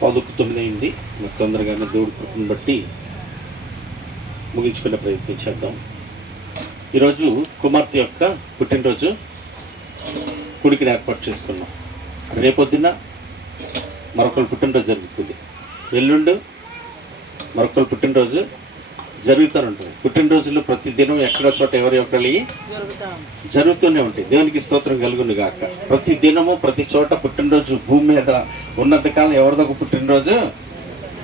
9 అయింది. మరి తొందరగానే దేవుడి కృపను బట్టి ముగించుకునే ప్రయత్నం చేద్దాం. ఈరోజు కుమార్తె యొక్క పుట్టినరోజు కుడికి ఏర్పాటు చేసుకున్నాం. రేపొద్దున మరొకరు పుట్టినరోజు జరుగుతుంది. ఎల్లుండి మరొకరు పుట్టినరోజు జరుగుతూనే ఉంటుంది. పుట్టినరోజుల్లో ప్రతి దినం ఎక్కడో చోట ఎవరి ఒకరి జరుగుతూనే ఉంటాయి. దేవునికి స్తోత్రం కలుగును గాక. ప్రతి దినము ప్రతి చోట పుట్టినరోజు భూమి మీద ఉన్నంతకాలం ఎవరిదొక పుట్టినరోజు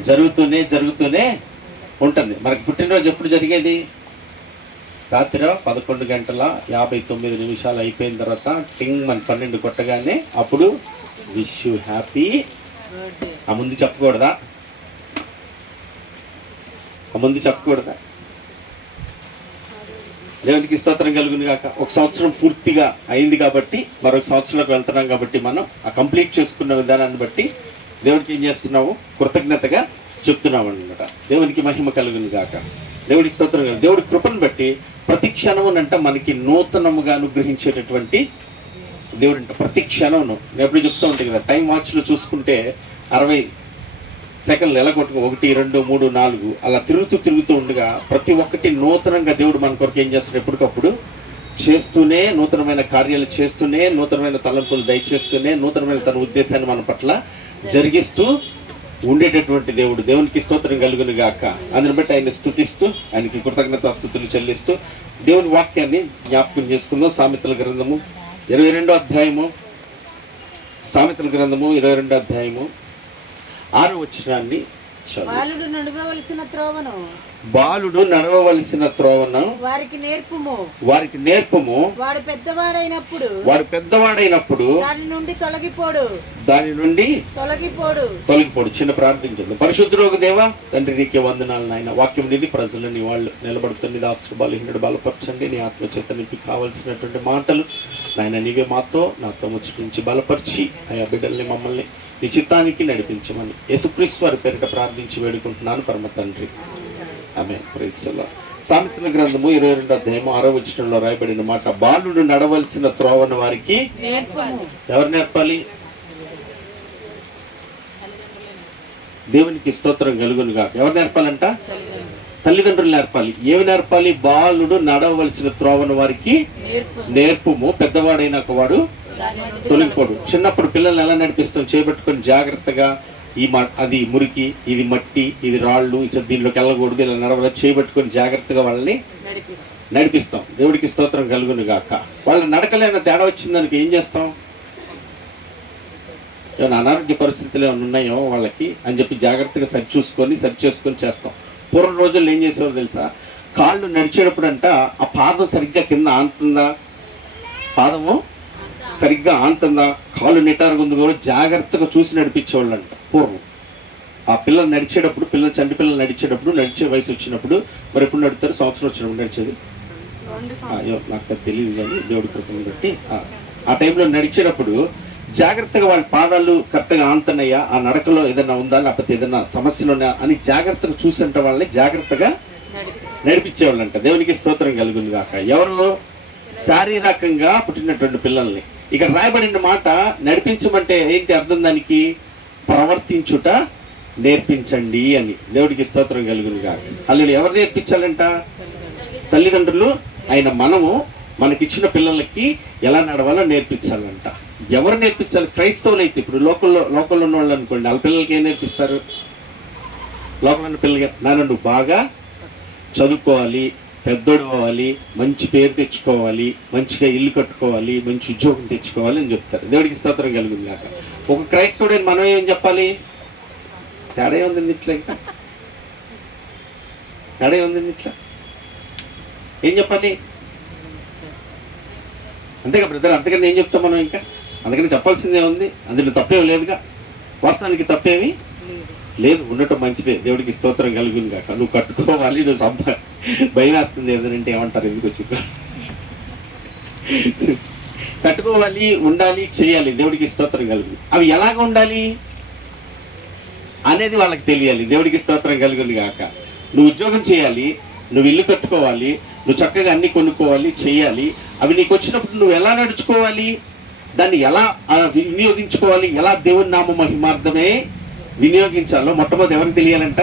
జరుగుతూనే ఉంటుంది. మనకి పుట్టినరోజు ఎప్పుడు జరిగేది? రాత్రి 11:59 అయిపోయిన తర్వాత టింగ్ మన 12 కొట్టగానే అప్పుడు విష్ యూ హ్యాపీ. ఆ ముందు చెప్పకూడదా? దేవునికి స్తోత్రం కలుగును గాక. ఒక సంవత్సరం పూర్తిగా అయింది కాబట్టి మరొక సంవత్సరంలోకి వెళ్తున్నాం కాబట్టి మనం ఆ కంప్లీట్ చేసుకున్న విధానాన్ని బట్టి దేవుడికి ఏం చేస్తున్నాము? కృతజ్ఞతగా చెప్తున్నాము అన్నమాట. దేవునికి మహిమ కలుగును గాక. దేవుడికి స్తోత్రం కలుగు. దేవుడి కృపను బట్టి ప్రతి క్షణమునంట మనకి నూతనముగా అనుగ్రహించేటటువంటి దేవుడు అంట. ప్రతి క్షణమును నేను ఎప్పుడు చెప్తూ ఉంటాను కదా, టైం వాచ్లో చూసుకుంటే 60 సెకండ్లు ఎలా కొట్టుకో 1, 2, 3, 4 అలా తిరుగుతూ ఉండగా ప్రతి ఒక్కటి నూతనంగా దేవుడు మన కొరకు ఏం చేస్తాడు? ఎప్పటికప్పుడు చేస్తూనే, నూతనమైన కార్యాలు చేస్తూనే, నూతనమైన తలంపులు దయచేస్తూనే, నూతనమైన తన ఉద్దేశాన్ని మన పట్ల జరిగిస్తూ ఉండేటటువంటి దేవుడు. దేవునికి స్తోత్రం కలుగును గాక. అందుని బట్టి ఆయన స్తుతిస్తూ, ఆయనకి కృతజ్ఞతాస్తుతులు చెల్లిస్తూ దేవుని వాక్యాన్ని జ్ఞాపకం చేసుకుందాం. సామెతల గ్రంథము 22వ అధ్యాయము, సామెతల గ్రంథము 22వ అధ్యాయము 6వ వచనాన్ని బాలుడు నడవవలసిన త్రోవను వారికి నేర్పుము. వాడు పెద్దవాడైనప్పుడు దాని నుండి తొలగిపోడు. చిన్న ప్రార్థించండి. పరిశుద్ధుడొక దేవా, తండ్రి నీకే వందనాలు నాయన. వాక్యం నిధి ప్రజలని వాళ్ళు నిలబడుతుంది. దాసుడు బలహీనుడు బలపరచండి. నీ ఆత్మచేత నీకు కావలసినటువంటి మాటలు నాయన నీవే నాతో ముచ్చటించి బలపరిచి ఆయా బిడ్డల్ని మమ్మల్ని నీ చిత్తానికి నడిపించమని యేసుక్రీస్తు వారి పేరిట ప్రార్థించి వేడుకుంటున్నాను పరమ తండ్రి. ఆమేన్. Praise the Lord. సామెతల గ్రంథము 22వ అధ్యాయము 6వ వచనంలో రాయబడిన మాట, బాలుడు నడవలసిన త్రోవను వారికి ఎవరు నేర్పాలి? దేవునికి స్తోత్రం కలుగునుగా. ఎవరు నేర్పాలంట? తల్లిదండ్రులు నేర్పాలి. ఏమి నేర్పాలి? బాలుడు నడవలసిన త్రోవను వారికి నేర్పుము, పెద్దవాడైనాక వాడు తొలగిపోడు. చిన్నప్పుడు పిల్లల్ని ఎలా నడిపిస్తాం? చేపట్టుకొని జాగ్రత్తగా అది మురికి, ఇది మట్టి, ఇది రాళ్ళు, దీనిలోకి వెళ్ళకూడదు, ఇలా నడవల చేపట్టుకొని జాగ్రత్తగా వాళ్ళని నడిపిస్తాం. దేవుడికి స్తోత్రం కలుగును గాక. వాళ్ళ నడకలేన తేడా వచ్చిందానికి ఏం చేస్తాం? ఏమైనా అనారోగ్య పరిస్థితులు ఏమైనా ఉన్నాయో వాళ్ళకి అని చెప్పి జాగ్రత్తగా సరి చేసుకొని చేస్తాం. పూర్వం రోజుల్లో ఏం చేసేవారు తెలుసా? కాళ్ళు నడిచేటప్పుడు అంట ఆ పాదం సరిగ్గా కింద ఆంతుందా, పాదము సరిగ్గా ఆంతుందా, కాళ్ళు నిటారుగా ఉంది కూడా జాగ్రత్తగా చూసి నడిపించేవాళ్ళు అంట పూర్వం. ఆ పిల్లలు నడిచేటప్పుడు, చంటి పిల్లలు నడిచే వయసు వచ్చినప్పుడు, మరి ఎప్పుడు నడుపుతారు? సంవత్సరం వచ్చినప్పుడు నడిచేది నాకు తెలియదు కానీ దేవుడి కృపను బట్టి ఆ టైంలో నడిచేటప్పుడు జాగ్రత్తగా వాళ్ళ పాదాలు కరెక్ట్గా ఆంతనయ్యా, ఆ నడకలో ఏదైనా ఉందా, లేకపోతే ఏదైనా సమస్యలు ఉన్నాయా అని జాగ్రత్తగా చూసేంట వాళ్ళని జాగ్రత్తగా నడిపించేవాళ్ళంట. దేవునికి స్తోత్రం కలుగును గాక. ఎవరు? శారీరకంగా పుట్టినటువంటి పిల్లల్ని. ఇక్కడ రాయబడిన మాట నడిపించమంటే ఏంటి అర్థం? దానికి ప్రవర్తించుట నేర్పించండి అని. దేవుడికి స్తోత్రం కలుగును గాక. అల్లు ఎవరు నేర్పించాలంట? తల్లిదండ్రులు అయిన మనము మనకిచ్చిన పిల్లలకి ఎలా నడవాలో నేర్పించాలంట. ఎవరు నేర్పించాలి? క్రైస్తవులు అయితే. ఇప్పుడు లోకల్లో ఉన్న వాళ్ళు అనుకోండి, వాళ్ళ పిల్లలకి ఏం నేర్పిస్తారు? లోకల్ ఉన్న పిల్లలకి, నాన్న నువ్వు బాగా చదువుకోవాలి, పెద్దోడు అవ్వాలి, మంచి పేరు తెచ్చుకోవాలి, మంచిగా ఇల్లు కట్టుకోవాలి, మంచి ఉద్యోగం తెచ్చుకోవాలి అని చెప్తారు. దేవుడికి స్తోత్రం కలుగును గాక. ఒక క్రైస్తవుడని మనం ఏం చెప్పాలి? తేడా ఏముంది ఇట్లా? ఇంకా తేడా ఏముంది ఇట్లా? ఏం చెప్పాలి? అంతేగా బ్రదర్, అంతకని ఏం చెప్తాం మనం? ఇంకా అందుకని చెప్పాల్సిందే ఉంది. అందులో తప్పేం లేదుగా. వాస్తవానికి తప్పేమి లేదు. ఉండటం మంచిదే. దేవుడికి స్తోత్రం కలుగును గాక. నువ్వు కట్టుకోవాలి, నువ్వు భయం వేస్తుంది ఏదంటే ఏమంటారు? ఎందుకు వచ్చి కట్టుకోవాలి, ఉండాలి, చేయాలి. దేవుడికి స్తోత్రం కలుగును. అవి ఎలాగ ఉండాలి అనేది వాళ్ళకి తెలియాలి. దేవుడికి స్తోత్రం కలుగును గాక. నువ్వు ఉద్యోగం చేయాలి, నువ్వు ఇల్లు కట్టుకోవాలి, నువ్వు చక్కగా అన్ని కొనుక్కోవాలి, చేయాలి. అవి నీకు వచ్చినప్పుడు నువ్వు ఎలా నడుచుకోవాలి, దాన్ని ఎలా వినియోగించుకోవాలి, ఎలా దేవుని నామ మహిమార్థమే వినియోగించాలో మొట్టమొదటి ఎవరికి తెలియాలంట?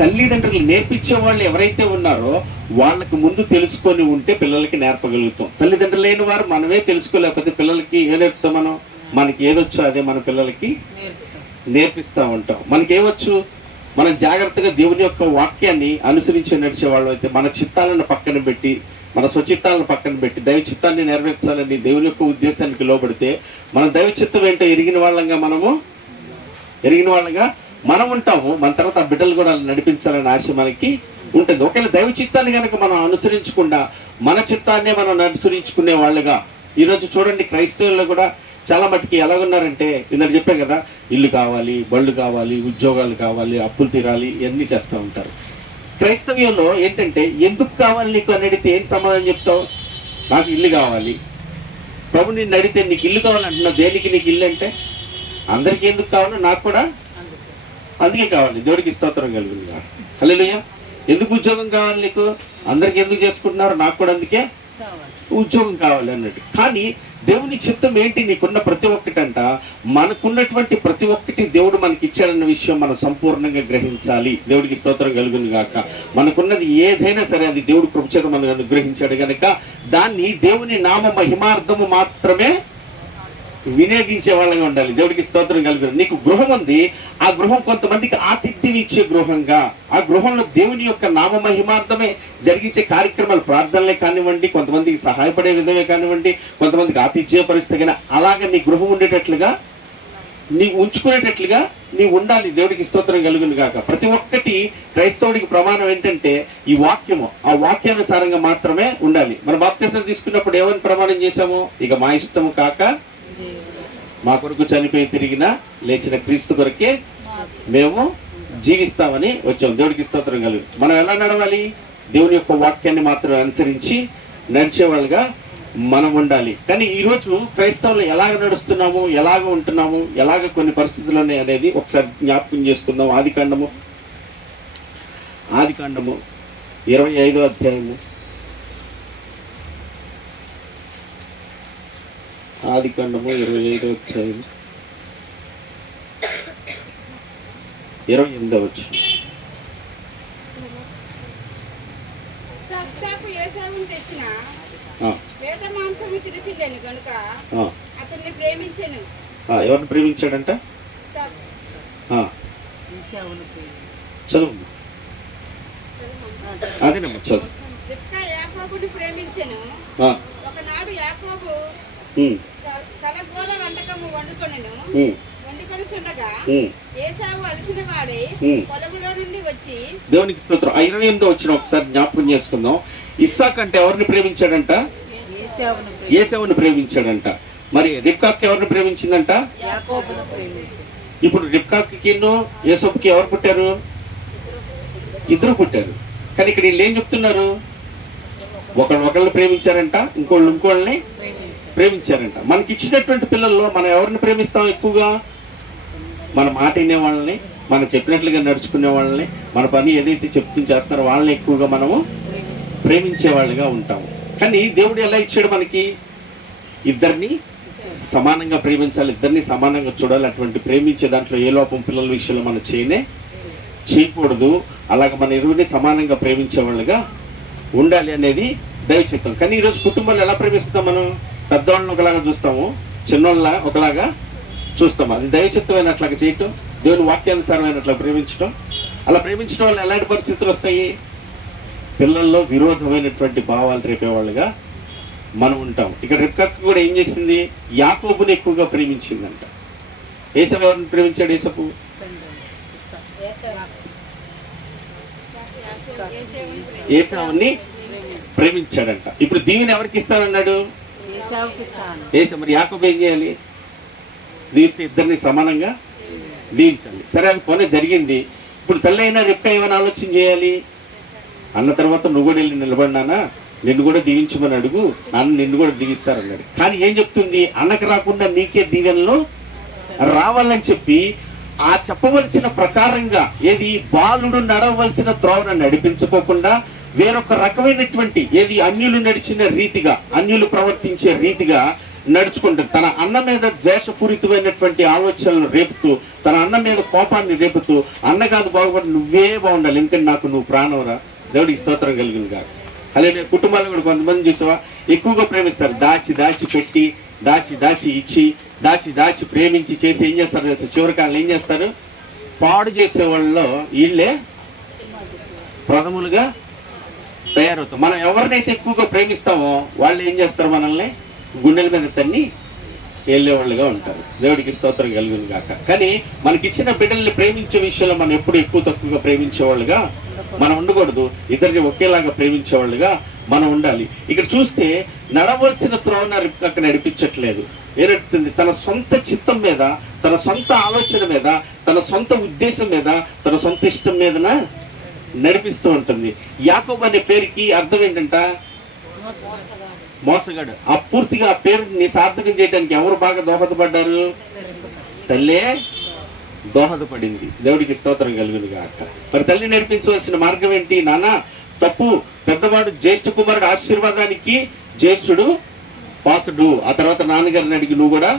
తల్లిదండ్రులు. నేర్పించే వాళ్ళు ఎవరైతే ఉన్నారో వాళ్ళకి ముందు తెలుసుకొని ఉంటే పిల్లలకి నేర్పగలుగుతాం. తల్లిదండ్రులు లేని వారు మనమే తెలుసుకోలేకపోతే పిల్లలకి ఏం నేర్పుతాం? మనకి ఏదొచ్చో అదే మన పిల్లలకి నేర్పిస్తూ ఉంటాం. మనకి ఏమొచ్చు? మనం జాగ్రత్తగా దేవుని యొక్క వాక్యాన్ని అనుసరించి నడిచే వాళ్ళు అయితే మన చిత్తాలను పక్కన పెట్టి, మన స్వచిత్తాలను పక్కన పెట్టి దైవ చిత్తాన్ని నెరవేర్చాలని దేవుని యొక్క ఉద్దేశానికి లోబడితే మన దైవ చిత్తం ఏంటో ఎరిగిన వాళ్ళంగా మనం ఉంటాము. మన తర్వాత ఆ బిడ్డలు కూడా నడిపించాలని ఆశ మనకి ఉంటుంది. ఒకవేళ దైవ చిత్తాన్ని కనుక మనం అనుసరించకుండా మన చిత్తాన్నే మనం అనుసరించుకునే వాళ్ళుగా ఈరోజు చూడండి, క్రైస్తవుల్లో కూడా చాలా మటుకి ఎలాగున్నారంటే, ఇందాక చెప్పాం కదా, ఇల్లు కావాలి, బళ్ళు కావాలి, ఉద్యోగాలు కావాలి, అప్పులు తీరాలి, ఇవన్నీ చేస్తూ ఉంటారు. క్రైస్తవ్యంలో ఏంటంటే, ఎందుకు కావాలి నీకు అని అడిగితే ఏం సమాధానం చెప్తావు? నాకు ఇల్లు కావాలి. ప్రభు నిన్ను అడిగితే నీకు ఇల్లు కావాలంటున్నావు, దేనికి నీకు ఇల్లు అంటే? అందరికీ ఎందుకు కావాలో నాకు కూడా అందుకే కావాలి. దేవుడికి స్తోత్రం కలుగుతుంది. హల్లెలూయా. ఎందుకు ఉద్యోగం కావాలి నీకు? అందరికి ఎందుకు చేసుకుంటున్నారు? నాకు కూడా అందుకే ఉద్యోగం కావాలి అన్నట్టు. కానీ దేవుని చిత్తం ఏంటి? నీకున్న ప్రతి ఒక్కటంట, మనకున్నటువంటి ప్రతి ఒక్కటి దేవుడు మనకి ఇచ్చాడన్న విషయం మనం సంపూర్ణంగా గ్రహించాలి. దేవుడికి స్తోత్రం కలుగును గాక. మనకున్నది ఏదైనా సరే అది దేవుడు కృపచేత మనకు అనుగ్రహించాడు కనుక దాన్ని దేవుని నామ మహిమార్థము మాత్రమే వినియోగించే వాళ్ళగా ఉండాలి. దేవుడికి స్తోత్రం కలుగును. నీకు గృహం ఉంది, ఆ గృహం కొంతమందికి ఆతిథ్యం ఇచ్చే గృహంగా, ఆ గృహంలో దేవుని యొక్క నామ మహిమార్థమే జరిగించే కార్యక్రమాలు, ప్రార్థనలే కానివ్వండి, కొంతమందికి సహాయపడే విధమే కానివ్వండి, కొంతమందికి ఆతిథ్య పరిస్థితి, అలాగే నీ గృహం ఉండేటట్లుగా నీ ఉంచుకునేటట్లుగా నీ ఉండాలి. దేవుడికి స్తోత్రం కలుగును గాక. ప్రతి ఒక్కటి క్రైస్తవుడికి ప్రమాణం ఏంటంటే ఈ వాక్యము, ఆ వాక్యానుసారంగా మాత్రమే ఉండాలి. మన బాప్తిసం తీసుకున్నప్పుడు ఏమని ప్రమాణం చేశాము? ఇక మా ఇష్టము కాక మా కొరకు చనిపోయి తిరిగిన లేచిన క్రీస్తు కొరకే మేము జీవిస్తామని వచ్చాము. దేవుడికి స్తోత్రం కలుగు. మనం ఎలా నడవాలి? దేవుని యొక్క వాక్యాన్ని మాత్రమే అనుసరించి నడిచేవాళ్ళుగా మనం ఉండాలి. కానీ ఈరోజు క్రైస్తవులు ఎలాగ నడుస్తున్నాము, ఎలాగ ఉంటున్నాము, ఎలాగ కొన్ని పరిస్థితులు ఉన్నాయి అనేది ఒకసారి జ్ఞాపకం చేసుకుందాం. ఆదికాండము 25వ అధ్యాయము. ఆదికాండము 25వ అధ్యాయం 28వ వచనం. తెచ్చిన వేద మాంసము తిరిచిండెను గనుక అతన్ని ప్రేమించెను. ఎవరిని ప్రేమించాడంట? చదువు. అదేనమ్మా చదువు. రిబ్కా యాకోబును ప్రేమించెను. ఒకనాడు యాకోబు తలగోల వంటకము వండుకొనుచుండగా ఏశావు అలసిన వాడై పొలములో నుండి వచ్చి. దేవునికి స్తోత్రం. 28వ వచనం ఒకసారి జ్ఞాపకం చేసుకుందాం. ఇస్సాకు అంటే ఎవరిని ప్రేమించాడంట? ఏశావుని ప్రేమించాడంట. మరి రిబ్కాకి ఎవరిని ప్రేమించిందంట? ఇప్పుడు రిబ్కాకి ఏసావుకి ఎవరు పుట్టారు? ఇద్దరు పుట్టారు. కానీ ఇక్కడ వీళ్ళు ఏం చెప్తున్నారు? ఒకళ్ళని ప్రేమించారంట, ఇంకోళ్ళని ప్రేమించారంట. మనకి ఇచ్చినటువంటి పిల్లల్లో మనం ఎవరిని ప్రేమిస్తాం ఎక్కువగా? మన మాట వినే వాళ్ళని, మనం చెప్పినట్లుగా నడుచుకునే వాళ్ళని, మన పని ఏదైతే చెప్తూ చేస్తారో వాళ్ళని ఎక్కువగా మనము ప్రేమించే వాళ్ళుగా ఉంటాము. కానీ దేవుడు ఎలా ఇచ్చాడు మనకి? ఇద్దరిని సమానంగా ప్రేమించాలి, ఇద్దరిని సమానంగా చూడాలి. అటువంటి ప్రేమించే దాంట్లో ఏ లోపం పిల్లల విషయంలో మనం చేయకూడదు. అలాగ మన ఇరువుని సమానంగా ప్రేమించే వాళ్ళుగా ఉండాలి అనేది దైవ చిత్తం. కానీ ఈరోజు కుటుంబాలు ఎలా ప్రేమిస్తాం? మనం పెద్దవాళ్ళని ఒకలాగా చూస్తాము, చిన్నోళ్ళ ఒకలాగా చూస్తాము. అది దైవ చిత్తమైనట్లాగా చేయటం, దేవుని వాక్యానుసారమైనట్లా ప్రేమించడం. అలా ప్రేమించడం వల్ల ఎలాంటి పరిస్థితులు వస్తాయి? పిల్లల్లో విరోధమైనటువంటి భావాలు రేపేవాళ్ళుగా మనం ఉంటాం. ఇక్కడ రిబ్కాకు కూడా ఏం చేసింది? యాకోబుని ఎక్కువగా ప్రేమించిందంట. ఏసావు ఎవరిని ప్రేమించాడు? ఏసావుని ప్రేమించాడంట. ఇప్పుడు దీవెన ఎవరికి ఇస్తానన్నాడు? ఏసావు. మరి యాకోబు ఏం చేయాలి? దీవిస్తే ఇద్దరిని సమానంగా దీవించాలి. సరే, అది పోనే జరిగింది. ఇప్పుడు తల్లి అయినా రిబ్కా ఏమైనా ఆలోచన చేయాలి? అన్న తర్వాత నువ్వు కూడా వెళ్ళి నిలబడినానా, నిన్ను కూడా దీవించమని అడుగు, నిన్ను కూడా దీవిస్తారన్నాడు. కానీ ఏం చెప్తుంది? అన్నకు రాకుండా నీకే దీవెనలు రావాలని చెప్పి ఆ చెప్పవలసిన ప్రకారంగా ఏది బాలుడు నడవలసిన త్రోవను నడిపించుకోకుండా వేరొక రకమైనటువంటి ఏది అన్యులు నడిచిన రీతిగా, అన్యులు ప్రవర్తించే రీతిగా నడుచుకుంటుంది. తన అన్న మీద ద్వేషపూరితమైనటువంటి ఆలోచనలు రేపుతూ, తన అన్న మీద కోపాన్ని రేపుతూ, అన్న కాదు బాగుపడి నువ్వే బాగుండాలి, ఎందుకంటే నాకు నువ్వు ప్రాణంరా. దేవుడికి స్తోత్రం కలిగింది కాదు. అలాగే కుటుంబాలు కూడా కొంతమంది చూసావా, ఎక్కువగా ప్రేమిస్తారు. దాచి దాచి పెట్టి, దాచి దాచి ఇచ్చి, దాచి దాచి ప్రేమించి చేసి ఏం చేస్తారు తెలుసా, చివరికి వాళ్ళు ఏం చేస్తారు, పాడు చేసే వాళ్ళలో వీళ్ళే ప్రథములుగా తయారవుతాం. మనం ఎవరినైతే ఎక్కువగా ప్రేమిస్తామో వాళ్ళు ఏం చేస్తారు, మనల్ని గుండెల మీద తన్ని వెళ్ళేవాళ్ళుగా ఉంటారు. దేవుడికి స్తోత్రం కలుగును గాక. కానీ మనకిచ్చిన బిడ్డల్ని ప్రేమించే విషయంలో మనం ఎప్పుడు ఎక్కువ తక్కువగా ప్రేమించేవాళ్ళుగా మనం ఉండకూడదు. ఇద్దరిని ఒకేలాగా ప్రేమించేవాళ్ళుగా మనం ఉండాలి. ఇక్కడ చూస్తే నడవలసిన త్రోవన అక్కడ నడిపించట్లేదు. ఏనడుతుంది, తన సొంత చిత్తం మీద, తన సొంత ఆలోచన మీద, తన సొంత ఉద్దేశం మీద, తన సొంత ఇష్టం మీదన నడిపిస్తూ ఉంటుంది. యాకోబు అనే పేరుకి అర్థం ఏంటంట, మోసగాడు. ఆ పూర్తిగా ఆ పేరుని సార్థకం చేయడానికి ఎవరు బాగా దోహదపడ్డారు, తల్లే దోహదపడింది. దేవుడికి స్తోత్రం కలుగును గాక. మరి తల్లి నేర్పించవలసిన మార్గం ఏంటి, నాన్న తప్పు, పెద్దవాడు జ్యేష్ఠ కుమారుడు ఆశీర్వాదానికి జ్యేష్ఠుడు పాత్రుడు, ఆ తర్వాత నాన్నగారిని అడిగి నువ్వు కూడా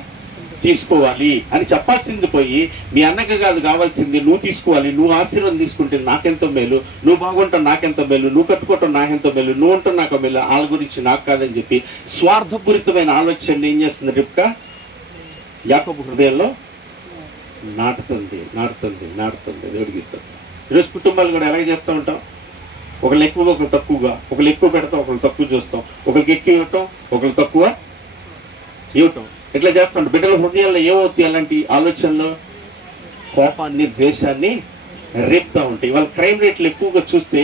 తీసుకోవాలి అని చెప్పాల్సింది పోయి, మీ అన్నకి కాదు కావాల్సింది, నువ్వు తీసుకోవాలి, నువ్వు ఆశీర్వాదం తీసుకుంటే నాకెంతో మేలు, నువ్వు బాగుంటావు నాకెంతో మేలు, నువ్వు కట్టుకోవటం నాకెంతో మేలు, నువ్వు ఉంటావు నాకు మేలు, వాళ్ళ గురించి నాకు కాదని చెప్పి స్వార్థపూరితమైన ఆలోచన ఏం చేస్తుంది రిబ్కా యాకోబు హృదయంలో నాటుతుంది. దేవుడికి ఇస్తుంది. ఈరోజు కుటుంబాలు కూడా ఎలా చేస్తూ ఉంటాం, ఒకళ్ళు ఎక్కువగా ఒకరు తక్కువగా, ఒకళ్ళు ఎక్కువ పెడతాం ఒకళ్ళు తక్కువ చూస్తాం, ఒకరికి ఎక్కువ ఇవ్వటం ఒకళ్ళు తక్కువ ఇవ్వటం, ఇట్లా చేస్తాం. బిడ్డల హృదయాల్లో ఏమవుతాయి అలాంటి ఆలోచనలు, కోపాన్ని ద్వేషాన్ని రేపుతూ ఉంటాయి. వాళ్ళ క్రైమ్ రేట్లు ఎక్కువగా చూస్తే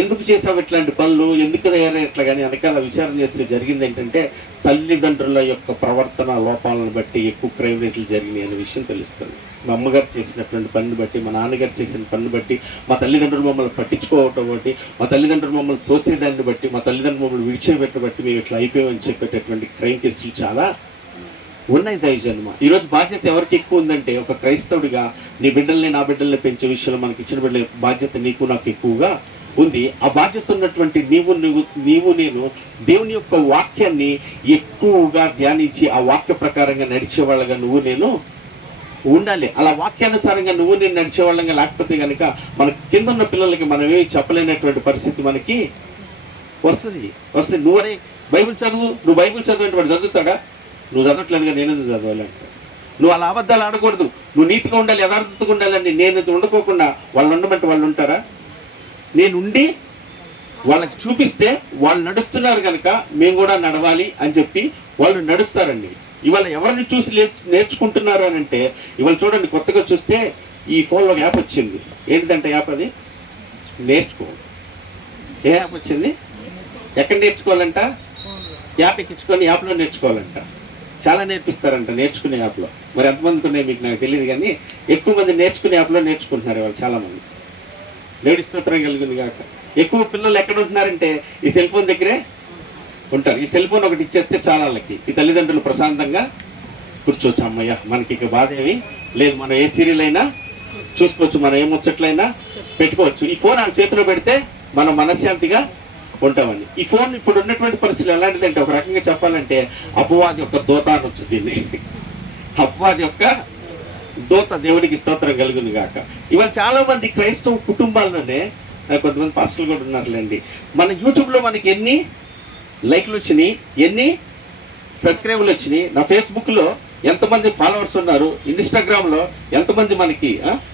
ఎందుకు చేసావు ఇట్లాంటి పనులు, ఎందుకు తయారై ఇట్లా, కానీ వెనకాల విచారణ చేస్తే జరిగింది ఏంటంటే తల్లిదండ్రుల యొక్క ప్రవర్తన లోపాలను బట్టి ఎక్కువ క్రైమ్ రేట్లు జరిగినాయి అనే విషయం తెలుస్తుంది. మా అమ్మగారు చేసినటువంటి పనిని బట్టి, మా నాన్నగారు చేసిన పనిని బట్టి, మా తల్లిదండ్రులు మమ్మల్ని పట్టించుకోవటం బట్టి, మా తల్లిదండ్రులు మమ్మల్ని తోసేదాన్ని బట్టి, మా తల్లిదండ్రులు మమ్మల్ని విడిచిపెట్టడం బట్టి మేము ఇట్లా అయిపోయామని చెప్పేటటువంటి క్రైమ్ కేసులు చాలా ఉన్నాయి దైవజన్మ. ఈరోజు బాధ్యత ఎవరికి ఎక్కువ ఉందంటే, ఒక క్రైస్తవుడిగా నీ బిడ్డల్ని నా బిడ్డల్ని పెంచే విషయంలో మనకి ఇచ్చిన బిడ్డల బాధ్యత నీకు నాకు ఎక్కువగా ఉంది. ఆ బాధ్యత ఉన్నటువంటి నీవు నేను దేవుని యొక్క వాక్యాన్ని ఎక్కువగా ధ్యానించి ఆ వాక్య ప్రకారంగా నడిచే వాళ్ళగా నువ్వు నేను ఉండాలి. అలా వాక్యానుసారంగా నువ్వు నేను నడిచే వాళ్ళగా లేకపోతే కనుక మన కింద ఉన్న పిల్లలకి మనం ఏమి చెప్పలేనటువంటి పరిస్థితి మనకి వస్తుంది. నువ్వనే బైబిల్ చదువు, నువ్వు బైబిల్ చదువు అంటే వాడు చదువుతాడా, నువ్వు చదవట్లేదుగా నేనెందుకు చదవాలంటే, నువ్వు అలా అబద్ధాలు ఆడకూడదు, నువ్వు నీతిగా ఉండాలి, యథార్థతగా ఉండాలండి. నేను ఉండకోకుండా వాళ్ళు ఉండమంటే వాళ్ళు ఉంటారా, నేనుండి వాళ్ళకి చూపిస్తే వాళ్ళు నడుస్తున్నారు కనుక మేము కూడా నడవాలి అని చెప్పి వాళ్ళు నడుస్తారండి. ఇవాళ ఎవరిని చూసి నేర్చుకుంటున్నారు అని అంటే, ఇవాళ చూడండి కొత్తగా చూస్తే ఈ ఫోన్లో యాప్ వచ్చింది. ఏంటిదంటే యాప్, అది నేర్చుకో. ఏ యాప్ వచ్చింది, ఎక్కడ నేర్చుకోవాలంట, యాప్ ఎక్కించుకొని యాప్లో నేర్చుకోవాలంట. చాలా నేర్పిస్తారంట నేర్చుకునే యాప్లో. మరి ఎంతమందికి ఉన్నాయి మీకు నాకు తెలియదు, కానీ ఎక్కువ మంది నేర్చుకునే యాప్లో నేర్చుకుంటున్నారు వాళ్ళు చాలామంది. దేవుడి స్తోత్రం కలుగుతుంది కాక. ఎక్కువ పిల్లలు ఎక్కడ ఉంటున్నారంటే ఈ సెల్ ఫోన్ దగ్గరే ఉంటారు. ఈ సెల్ ఫోన్ ఒకటి ఇచ్చేస్తే చాలా వాళ్ళకి, ఈ తల్లిదండ్రులు ప్రశాంతంగా కూర్చోవచ్చు. అమ్మయ్య మనకి ఇక బాధ ఏమి లేదు, మనం ఏ సీరియల్ అయినా చూసుకోవచ్చు, మనం ఏ ముచ్చట్లైనా పెట్టుకోవచ్చు. ఈ ఫోన్ వాళ్ళ చేతిలో పెడితే మనం మనశ్శాంతిగా ఉంటామని. ఈ ఫోన్ ఇప్పుడు ఉన్నటువంటి పరిస్థితులు ఎలాంటిదంటే, ఒక రకంగా చెప్పాలంటే అపవాది యొక్క దూత అని వచ్చింది. అపవాది యొక్క దూత. దేవుడికి స్తోత్రం కలుగును గాక. ఇవాళ చాలా మంది క్రైస్తవ కుటుంబాల్లోనే, కొంతమంది పాస్టర్లు కూడా ఉన్నారులేండి, మన యూట్యూబ్లో మనకి ఎన్ని లైక్లు వచ్చినాయి, ఎన్ని సబ్స్క్రైబర్లు వచ్చినాయి, నా ఫేస్బుక్లో ఎంతమంది ఫాలోవర్స్ ఉన్నారు, ఇన్స్టాగ్రామ్లో ఎంతమంది మనకి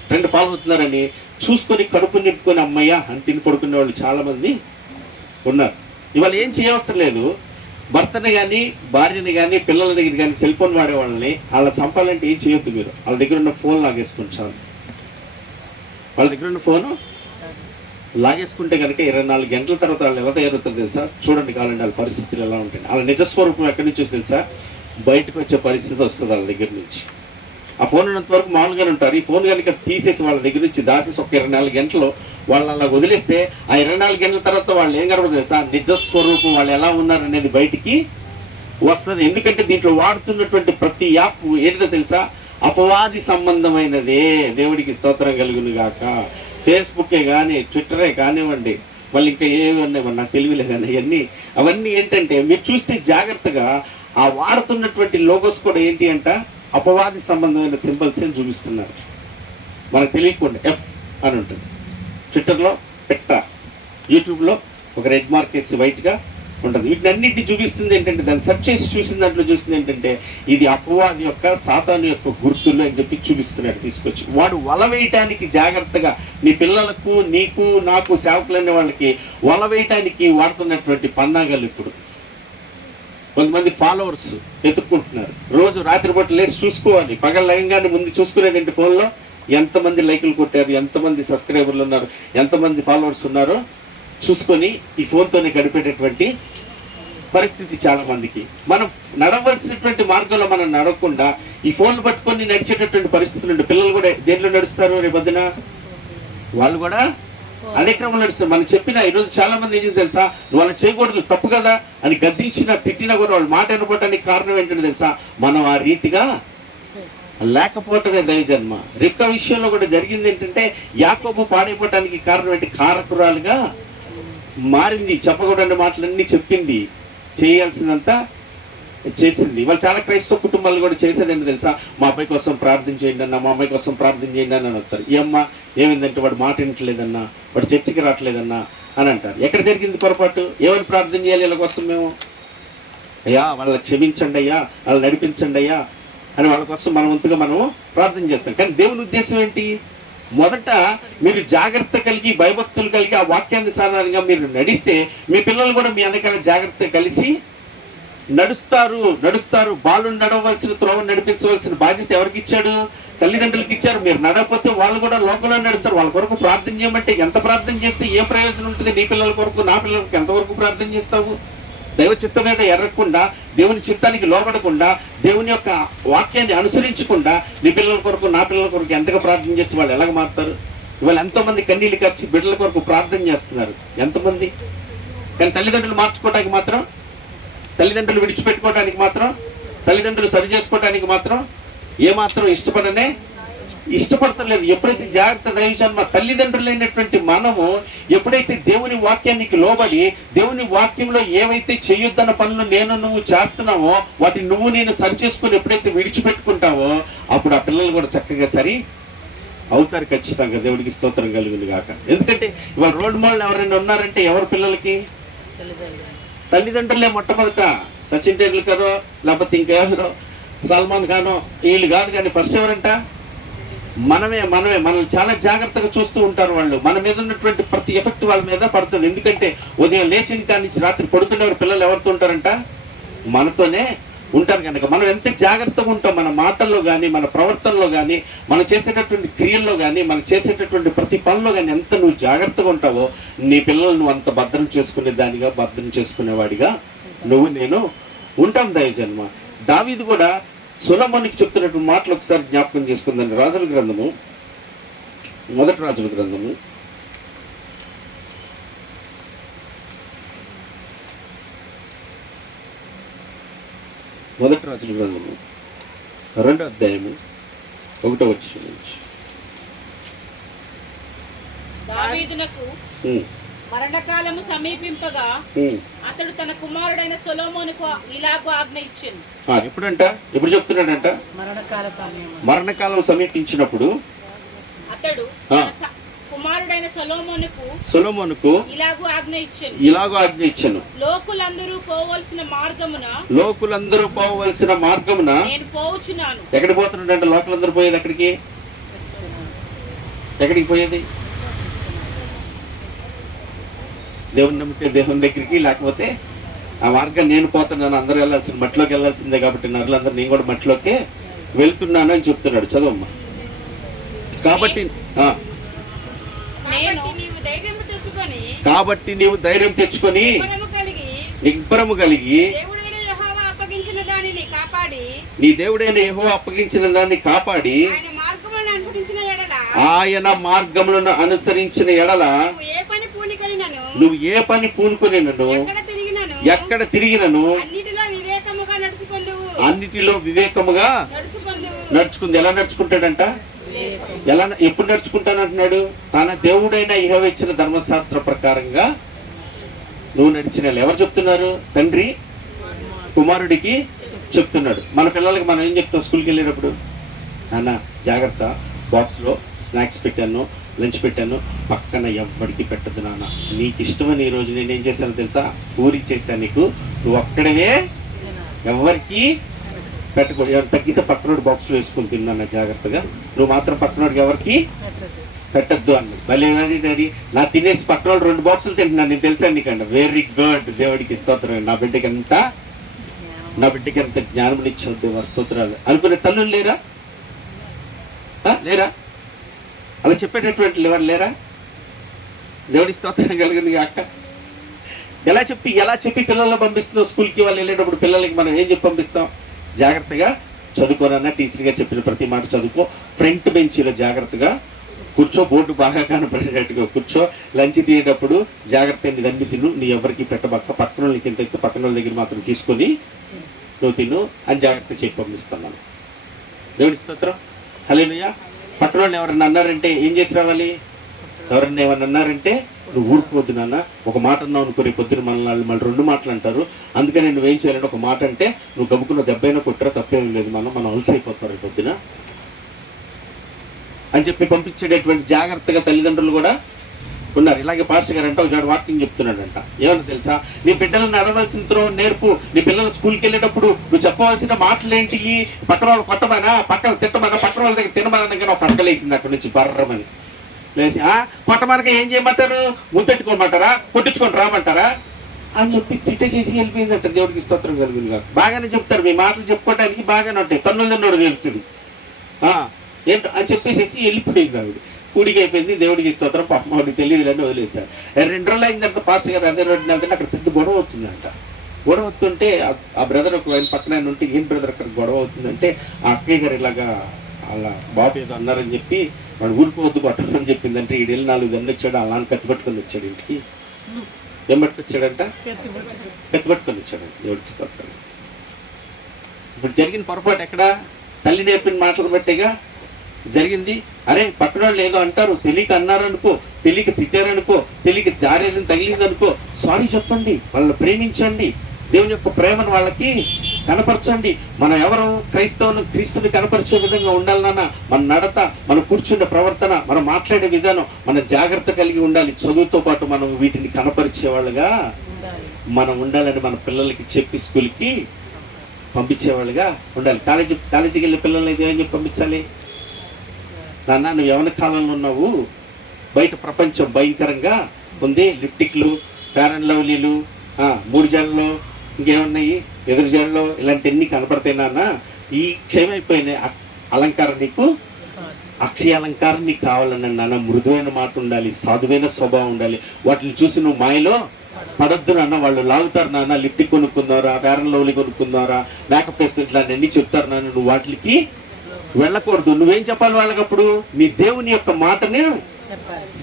ట్రెండ్ ఫాలో అవుతున్నారని చూసుకొని కడుపు నింపుకొని అమ్మయ్య అని తిని పడుకునే వాళ్ళు చాలామంది ఉన్నారు. ఇవాళ ఏం చేయవసరం లేదు, భర్తని కానీ భార్యని కానీ పిల్లల దగ్గర కానీ సెల్ ఫోన్ వాడే వాళ్ళని అలా చంపాలంటే ఏం చేయొద్దు. మీరు వాళ్ళ దగ్గర ఉన్న ఫోన్ లాగేసుకుని చాలు. వాళ్ళ దగ్గర ఉన్న ఫోను లాగేసుకుంటే కనుక 24 గంటల తర్వాత వాళ్ళు ఎవరు తయారవుతారు తెలుసా, చూడండి కావాలండి వాళ్ళ పరిస్థితులు ఎలా ఉంటాయి. వాళ్ళ నిజస్వరూపం ఎక్కడి నుంచి వస్తుంది తెలుసా, బయటకు వచ్చే పరిస్థితి వస్తుంది వాళ్ళ దగ్గర నుంచి. ఆ ఫోన్ ఉన్నంత వరకు మామూలుగానే ఉంటారు. ఈ ఫోన్ కనుక తీసేసి వాళ్ళ దగ్గర నుంచి దాసేసి ఒక 24 గంటలు వాళ్ళని అలా వదిలేస్తే ఆ 24 గంటల తర్వాత వాళ్ళు ఏం కనబడదు తెలుసా, నిజస్వరూపం వాళ్ళు ఎలా ఉన్నారనేది బయటికి వస్తుంది. ఎందుకంటే దీంట్లో వాడుతున్నటువంటి ప్రతి యాప్ ఏంటిదో తెలుసా, అపవాది సంబంధమైనదే. దేవుడికి స్తోత్రం కలుగును గాక. ఫేస్బుకే కానీ ట్విట్టరే కానివ్వండి, వాళ్ళు ఇంకా ఏమి ఉన్నాయి మరి నాకు తెలియలేదు కానీ అవన్నీ ఏంటంటే మీరు చూస్తే జాగ్రత్తగా ఆ వాడుతున్నటువంటి లోగోస్ కూడా ఏంటి అంట, అపవాది సంబంధమైన సింబల్స్ అని చూపిస్తున్నారు. మనకు తెలియకుండా ఎఫ్ అని ఉంటుంది. ట్విట్టర్లో పెట్ట, యూట్యూబ్లో ఒక రెడ్ మార్క్ వేసి వైట్గా ఉంటుంది. వీటినన్నింటినీ చూపిస్తుంది ఏంటంటే, దాన్ని సెర్చ్ చేసి చూసిన దాంట్లో చూస్తుంది ఏంటంటే, ఇది అపవాది యొక్క, సాతాను యొక్క గుర్తులు అని చెప్పి చూపిస్తున్నాడు తీసుకొచ్చి. వాడు వల వేయటానికి జాగ్రత్తగా నీ పిల్లలకు, నీకు, నాకు, సేవకులనే వాళ్ళకి వల వేయటానికి వాడుతున్నటువంటి పన్నాగాలు ఇప్పుడు కొంతమంది ఫాలోవర్స్ ఎత్తుక్కుంటున్నారు. రోజు రాత్రిపూట లేచి చూసుకోవాలి, పగల లయంగానే ముందు చూసుకునేదంటే ఫోన్లో ఎంతమంది లైకులు కొట్టారు, ఎంతమంది సబ్స్క్రైబర్లు ఉన్నారు, ఎంతమంది ఫాలోవర్స్ ఉన్నారో చూసుకొని ఈ ఫోన్తోనే గడిపేటటువంటి పరిస్థితి చాలా మందికి. మనం నడవలసినటువంటి మార్గంలో మనం నడవకుండా ఈ ఫోన్లు పట్టుకొని నడిచేటటువంటి పరిస్థితులు ఉండే పిల్లలు కూడా దేంట్లో నడుస్తారు రేపొద్దున, వాళ్ళు కూడా అదే క్రమంలో నడుస్తారు. మనం చెప్పినా ఈరోజు చాలా మంది ఏం తెలుసా, నువ్వు వాళ్ళని చేయకూడదు, తప్పు కదా అని గద్దించినా తిట్టినా కూడా వాళ్ళు మాట వినపోవడానికి కారణం ఏంటంటే తెలుసా, మనం ఆ రీతిగా లేకపోవటమే దైవజన్మ. రిబ్కా విషయంలో కూడా జరిగింది ఏంటంటే, యాకోబు పాడైపోవటానికి కారణం ఏంటి, కారకురాలుగా మారింది. చెప్పకూడని మాటలన్నీ చెప్పింది, చేయాల్సినంత చేసింది. వాళ్ళు చాలా క్రైస్తవ కుటుంబాలు కూడా చేసేదండి తెలుసా, మా అబ్బాయి కోసం ప్రార్థన చేయండి అన్న, మా అమ్మాయి కోసం ప్రార్థన చేయండి అని వస్తారు. ఈ అమ్మ ఏమైందంటే, వాడు మాట వినట్లేదన్నా, వాడు చర్చికి రావట్లేదన్నా అని అంటారు. ఎక్కడ జరిగింది పొరపాటు? ఏమని ప్రార్థన చేయాలి వీళ్ళ కోసం మేము? అయ్యా వాళ్ళని క్షమించండి అయ్యా, వాళ్ళని నడిపించండి అయ్యా అని వాళ్ళ కోసం మన వంతుగా మనం ప్రార్థన చేస్తాం. కానీ దేవుని ఉద్దేశం ఏంటి? మొదట మీరు జాగ్రత్త కలిగి, భయభక్తులు కలిగి ఆ వాక్యానుసారంగా మీరు నడిస్తే మీ పిల్లలు కూడా మీ వెనకాల జాగ్రత్త కలిసి నడుస్తారు. బాలు నడవలసిన త్రోవ నడిపించవలసిన బాధ్యత ఎవరికి ఇచ్చాడు? తల్లిదండ్రులకి ఇచ్చారు. మీరు నడకపోతే వాళ్ళు కూడా లోకంలో నడుస్తారు. వాళ్ళ కొరకు ప్రార్థన చేయమంటే ఎంత ప్రార్థన చేస్తే ఏ ప్రయోజనం ఉంటుంది? నీ పిల్లల కొరకు, నా పిల్లలకు ఎంతవరకు ప్రార్థన చేస్తావు? దైవ చిత్తం మీద ఎర్రకుండా, దేవుని చిత్తానికి లోపడకుండా, దేవుని యొక్క వాక్యాన్ని అనుసరించకుండా నీ పిల్లల కొరకు, నా పిల్లల కొరకు ఎంతగా ప్రార్థన చేస్తే వాళ్ళు ఎలాగ మారుతారు? ఇవాళ ఎంతోమంది కన్నీళ్ళు ఖర్చు బిడ్డల కొరకు ప్రార్థన చేస్తున్నారు, ఎంతమంది. కానీ తల్లిదండ్రులు మార్చుకోవడానికి మాత్రం, తల్లిదండ్రులు విడిచిపెట్టుకోవడానికి మాత్రం, తల్లిదండ్రులు సరి చేసుకోవడానికి మాత్రం ఏమాత్రం ఇష్టపడతలేదు. ఎప్పుడైతే జాగ్రత్త దైవజన్మ తల్లిదండ్రులైనటువంటి మనము ఎప్పుడైతే దేవుని వాక్యానికి లోబడి, దేవుని వాక్యంలో ఏవైతే చేయొద్దన్న పనులు నువ్వు చేస్తున్నావో వాటిని నేను సరి చేసుకుని ఎప్పుడైతే విడిచిపెట్టుకుంటావో అప్పుడు ఆ పిల్లలు కూడా చక్కగా సరి అవుతారు ఖచ్చితంగా. దేవుడికి స్తోత్రం కలుగును గాక. ఎందుకంటే ఇవాళ రోల్ మోడల్ ఎవరైనా ఉన్నారంటే ఎవరు పిల్లలకి? తల్లిదండ్రులే మొట్టమొదట. సచిన్ టెండూల్కరో లేకపోతే ఇంకెవరో, సల్మాన్ ఖానో వీళ్ళు కాదు. కానీ ఫస్ట్ ఎవరంట? మనమే. మనల్ని చాలా జాగ్రత్తగా చూస్తూ ఉంటారు వాళ్ళు. మన మీద ఉన్నటువంటి ప్రతి ఎఫెక్ట్ వాళ్ళ మీద పడుతుంది. ఎందుకంటే ఉదయం లేచిన కాడి నుంచి రాత్రి పడుకునేవారు పిల్లలు ఎవరితో ఉంటారంట? మనతోనే ఉంటారు. కనుక మనం ఎంత జాగ్రత్తగా ఉంటాం, మన మాటల్లో కానీ, మన ప్రవర్తనలో కానీ, మనం చేసేటటువంటి క్రియల్లో కానీ, మనం చేసేటటువంటి ప్రతి పనిలో కానీ ఎంత నువ్వు జాగ్రత్తగా ఉంటావో నీ పిల్లలు నువ్వు అంత భద్రం చేసుకునేవాడిగా నేను ఉంటాం దైవజన్మ. దావీదు కూడా సొలొమోనుకి చెప్తున్నటువంటి మాటలు ఒకసారి జ్ఞాపకం చేసుకుందండి. రాజుల గ్రంథము, మొదటి రాజుల గ్రంథము, మొదటి రాజుల గ్రంథము 2వ అధ్యాయము 1వ వచనం నుంచి. దావీదునకు మరణకాలము సమీపింపగా అతడు తన కుమారుడైన సొలొమోనుకు ఇలాగూ ఆజ్ఞ ఇచ్చాను. ఎప్పుడు చెప్తున్నాడంట? మరణకాలం సమీపించినప్పుడు అతడు కుమారుడైన సొలొమోనుకు ఇలాగూ ఆజ్ఞ ఇచ్చాను. లోకులందరూ పోవలసిన మార్గమున నేను పోవచ్చున్నాను. ఎక్కడికి పోతున్నాడంట? లోకులందరూ పోయేది ఎక్కడికి పోయేది? దేవుని నమ్మితే దేవుని దగ్గరికి, లేకపోతే ఆ మార్గం నేను పోతున్నాను. అందరూ వెళ్ళాల్సింది మట్టిలోకి వెళ్ళాల్సిందే కాబట్టి నరులందరూ నేను కూడా మట్టిలోకే వెళ్తున్నాను అని చెప్తున్నాడు. చదువమ్మా. కాబట్టి నీవు ధైర్యం తెచ్చుకొని నిబ్బరము కలిగి నీ దేవుడైన యెహోవా అప్పగించిన దాన్ని కాపాడి ఆయన మార్గములను అనుసరించిన ఎడల నువ్వు ఏ పని పూనుకొనినను, ఎక్కడ తిరిగినను అన్నిటిలో వివేకముగా నడుచుకుంది. ఎలా నడుచుకుంటాడంట? ఎప్పుడు నడుచుకుంటానంటున్నాడు? తన దేవుడైన యెహోవా ఇచ్చిన ధర్మశాస్త్ర ప్రకారంగా నువ్వు నడిచిన. ఎవరు చెప్తున్నారు? తండ్రి కుమారుడికి చెప్తున్నాడు. మన పిల్లలకి మనం ఏం చెప్తాం స్కూల్కి వెళ్ళేటప్పుడు? నాన్న జాగ్రత్త, బాక్స్లో స్నాక్స్ పెట్టాను, లంచ్ పెట్టాను, పక్కన ఎవ్వడికి పెట్టద్దు నాన్న, నీకు ఇష్టమని ఈరోజు నేను ఏం చేశాను తెలుసా, పూరి చేశాను నీకు, నువ్వు ఒక్కడవే ఎవరికి పెట్టకూడదు, ఎవరు తగ్గితే పక్కనోడు బాక్స్లో వేసుకుని తిన్నా జాగ్రత్తగా, నువ్వు మాత్రం పక్కనోడికి ఎవరికి పెట్టద్దు అన్న. మళ్ళీ డాడీ నా తినేసి పక్కనోడు 2 బాక్సులు తింటున్నాను, నేను తెలుసా నీకండి. వెరీ గుడ్, దేవుడికి స్తోత్రం. నా బిడ్డకి ఎంత జ్ఞానం ఇచ్చావు దేవా, స్తోత్రాలు అనుకునే తల్లులు లేరా? లేరా? అలా చెప్పేటటువంటి ఎవరు లేరా? దేవుడి స్తోత్రం కలిగింది కాక. ఎలా చెప్పి పిల్లల్లో పంపిస్తున్నావు స్కూల్కి? వాళ్ళు వెళ్ళేటప్పుడు పిల్లలకి మనం ఏం చెప్పి పంపిస్తాం? జాగ్రత్తగా చదువుకోనన్నా టీచర్ గారు చెప్పిన ప్రతి మాట చదువుకో, ఫ్రంట్ బెంచీలో జాగ్రత్తగా కూర్చో, బోర్డు బాగా కనపడేటట్టుగా కూర్చో, లంచ్ తినేటప్పుడు జాగ్రత్తగా నీ దన్ని తిను, నీ ఎవరికి పెట్టబక్క, పక్కన వాళ్ళకి ఎంత అయితే పక్కన వాళ్ళ దగ్గర మాత్రం తీసుకొని నువ్వు తిను అని జాగ్రత్త చెప్పి పంపిస్తున్నాను. దేవుడి స్తోత్రం, హల్లెలూయా. పక్కన వాళ్ళు ఎవరన్నా అన్నారంటే ఏం చేసి రావాలి? ఎవరన్నా ఏమన్నా అన్నారంటే నువ్వు ఊరుకోవద్దు నాన్న, ఒక మాట అన్నావు అనుకో, రేపు పొద్దున మళ్ళీ 2 మాటలు అంటారు, అందుకని నువ్వేం చేయాలంటే ఒక మాట అంటే నువ్వు గబుకున్న దెబ్బైనా కొట్టరా, తప్పేం లేదు, మనం అలసైపోతారు రేపు పొద్దున అని చెప్పి పంపించేటటువంటి జాగ్రత్తగా తల్లిదండ్రులు కూడా ఉన్నారు. ఇలాగే పాస్టర్ గారు అంటే ఒక వాకింగ్ చెప్తున్నాడంట. ఏమన్నా తెలుసా, నీ బిడ్డలను నడవలసిన త్రోవ నేర్పు. నీ పిల్లలు స్కూల్కి వెళ్ళేటప్పుడు నువ్వు చెప్పవలసిన మాటలు ఏంటి? పక్కన వాళ్ళు కొట్టమనా, పక్కన తిట్టమనా, పక్కన వాళ్ళ దగ్గర తినమన్నా కానీ ఒక పక్కలేసింది అక్కడి నుంచి బర్రమని లేచి, కొట్టమనక ఏం చేయమంటారు? ముద్దెట్టుకోమంటారా, కొట్టించుకొని రామంటారా అని చెప్పి తిట్టేసేసి వెళ్ళిపోయిందంట. దేవుడికి స్తోత్రం కలిగింది కాదు. బాగానే చెప్తారు, మీ మాటలు చెప్పుకోవడానికి బాగానే ఉంటాయి, కన్నులు తిన్నోడు వెళ్తుంది ఏంటో అని చెప్పేసేసి వెళ్ళిపోయింది. ఆవిడ కూడికి అయిపోయింది. దేవుడికి స్తోత్రం. పాపం ఆవిడకి తెలియదు అని వదిలేశారు. 2 రోజులు అయిన తర్వాత పాస్టర్ గారు అదే రోడ్డుని వెళ్తుంటే అక్కడ పెద్ద గొడవ అవుతుందంట. గొడవ అవుతుంటే ఆ బ్రదర్ ఒక ఆయన పక్కన ఉంటే, ఏం బ్రదర్ అక్కడ గొడవ అవుతుందంటే, ఆ అక్కయ్య గారు ఇలాగా అలా బాబు ఏదో అన్నారని చెప్పి వాడు ఊరుకోవద్దు కొట్టమని చెప్పిందంటే, ఈడు వెళ్ళి 4 గంటలు వచ్చాడు, అలా కత్తి పట్టుకొని వచ్చాడు ఇంటికి. ఏం పట్టుకొచ్చాడంట? కత్తి పట్టుకొని వచ్చాడంట. దేవుడికి స్తోత్రం. ఇప్పుడు జరిగిన పొరపాటు ఎక్కడ? తల్లి నేర్పిన మాటలు బట్టేగా జరిగింది. అరే పక్కన వాళ్ళు ఏదో అంటారు, తెలియక అన్నారనుకో, తెలియక తిట్టారనుకో, తెలియక జారేదని తగిలిందనుకో, సారీ చెప్పండి, వాళ్ళని ప్రేమించండి, దేవుని యొక్క ప్రేమను వాళ్ళకి కనపరచండి. మనం ఎవరు? క్రీస్తుని కనపరిచే విధంగా ఉండాలన్నా మన నడత, మన కూర్చున్న ప్రవర్తన, మనం మాట్లాడే విధానం, మన జాగ్రత్త కలిగి ఉండాలి. చదువుతో పాటు మనం వీటిని కనపరిచే వాళ్ళగా మనం ఉండాలని మన పిల్లలకి చెప్పి స్కూల్కి పంపించేవాళ్ళుగా ఉండాలి. కాలేజీకి వెళ్ళే పిల్లల్ని అయితే ఏం చెప్పి పంపించాలి? నాన్న నువ్వు యవన కాలంలో ఉన్నావు, బయట ప్రపంచం భయంకరంగా ఉంది, లిప్టిక్లు, ఫేర్ అండ్ లవ్లీలు, 3 జడలు, ఇంకేమున్నాయి ఎదురు జడలు, ఇలాంటివన్నీ కనపడతాయి నాన్న. ఈ క్షయమైపోయిన అలంకారం నీకు, అక్షయ అలంకారం నీకు కావాలన్న నాన్న. మృదువైన మాట ఉండాలి, సాధువైన స్వభావం ఉండాలి. వాటిని చూసి నువ్వు మాయలో పడొద్దు నాన్న. వాళ్ళు లాగుతారు నాన్న, లిప్టిక్ కొనుక్కుందారా, ఫేర్ అండ్ లవ్లీ కొనుక్కుందారా, మేకప్ వేసుకుని ఇట్లా అన్నీ చెప్తారు నాన్న. నువ్వు వాటికి వెళ్ళకూడదు. నువ్వేం చెప్పాలి వాళ్ళకప్పుడు? నీ దేవుని యొక్క మాటని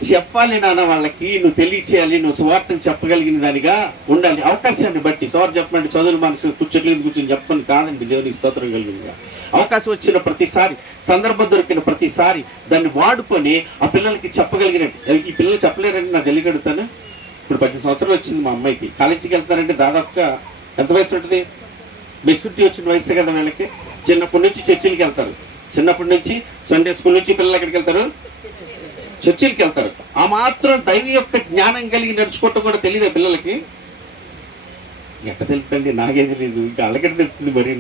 చెప్పాలి నాన్న. వాళ్ళకి నువ్వు తెలియచేయాలి, నువ్వు సువార్తను చెప్పగలిగిన దానిగా ఉండాలి. అవకాశాన్ని బట్టి సువార్త చెప్పండి, చదువులు మనసు కూర్చొని చెప్పండి కాదండి. దేవునికి స్తోత్రం కలిగిందిగా. అవకాశం వచ్చిన ప్రతిసారి, సందర్భం దొరికిన ప్రతిసారి దాన్ని వాడుకొని ఆ పిల్లలకి చెప్పగలిగినట్టు. ఈ పిల్లలు చెప్పలేరంటే నాకు తెలియగలుగుతాను. ఇప్పుడు 10 సంవత్సరాలు వచ్చింది మా అమ్మాయికి. కాలేజీకి వెళ్తారంటే దాదాపుగా ఎంత వయసు ఉంటుంది? మెచ్యూరిటీ వచ్చిన వయసే కదా వీళ్ళకి. చిన్నప్పటి నుంచి చర్చిలకి వెళ్తారు. చిన్నప్పటి నుంచి సండే స్కూల్ నుంచి పిల్లలు ఎక్కడికి వెళ్తారు? చర్చిలకి వెళ్తారు. ఆ మాత్రం దైవ యొక్క జ్ఞానం కలిగి నడుచుకోవటం కూడా తెలియదు పిల్లలకి. ఎట్ట తెలుపుతండి? నాకే తెలియదు, ఇంకా వాళ్ళకెట్ట తెలుపుతుంది? మరి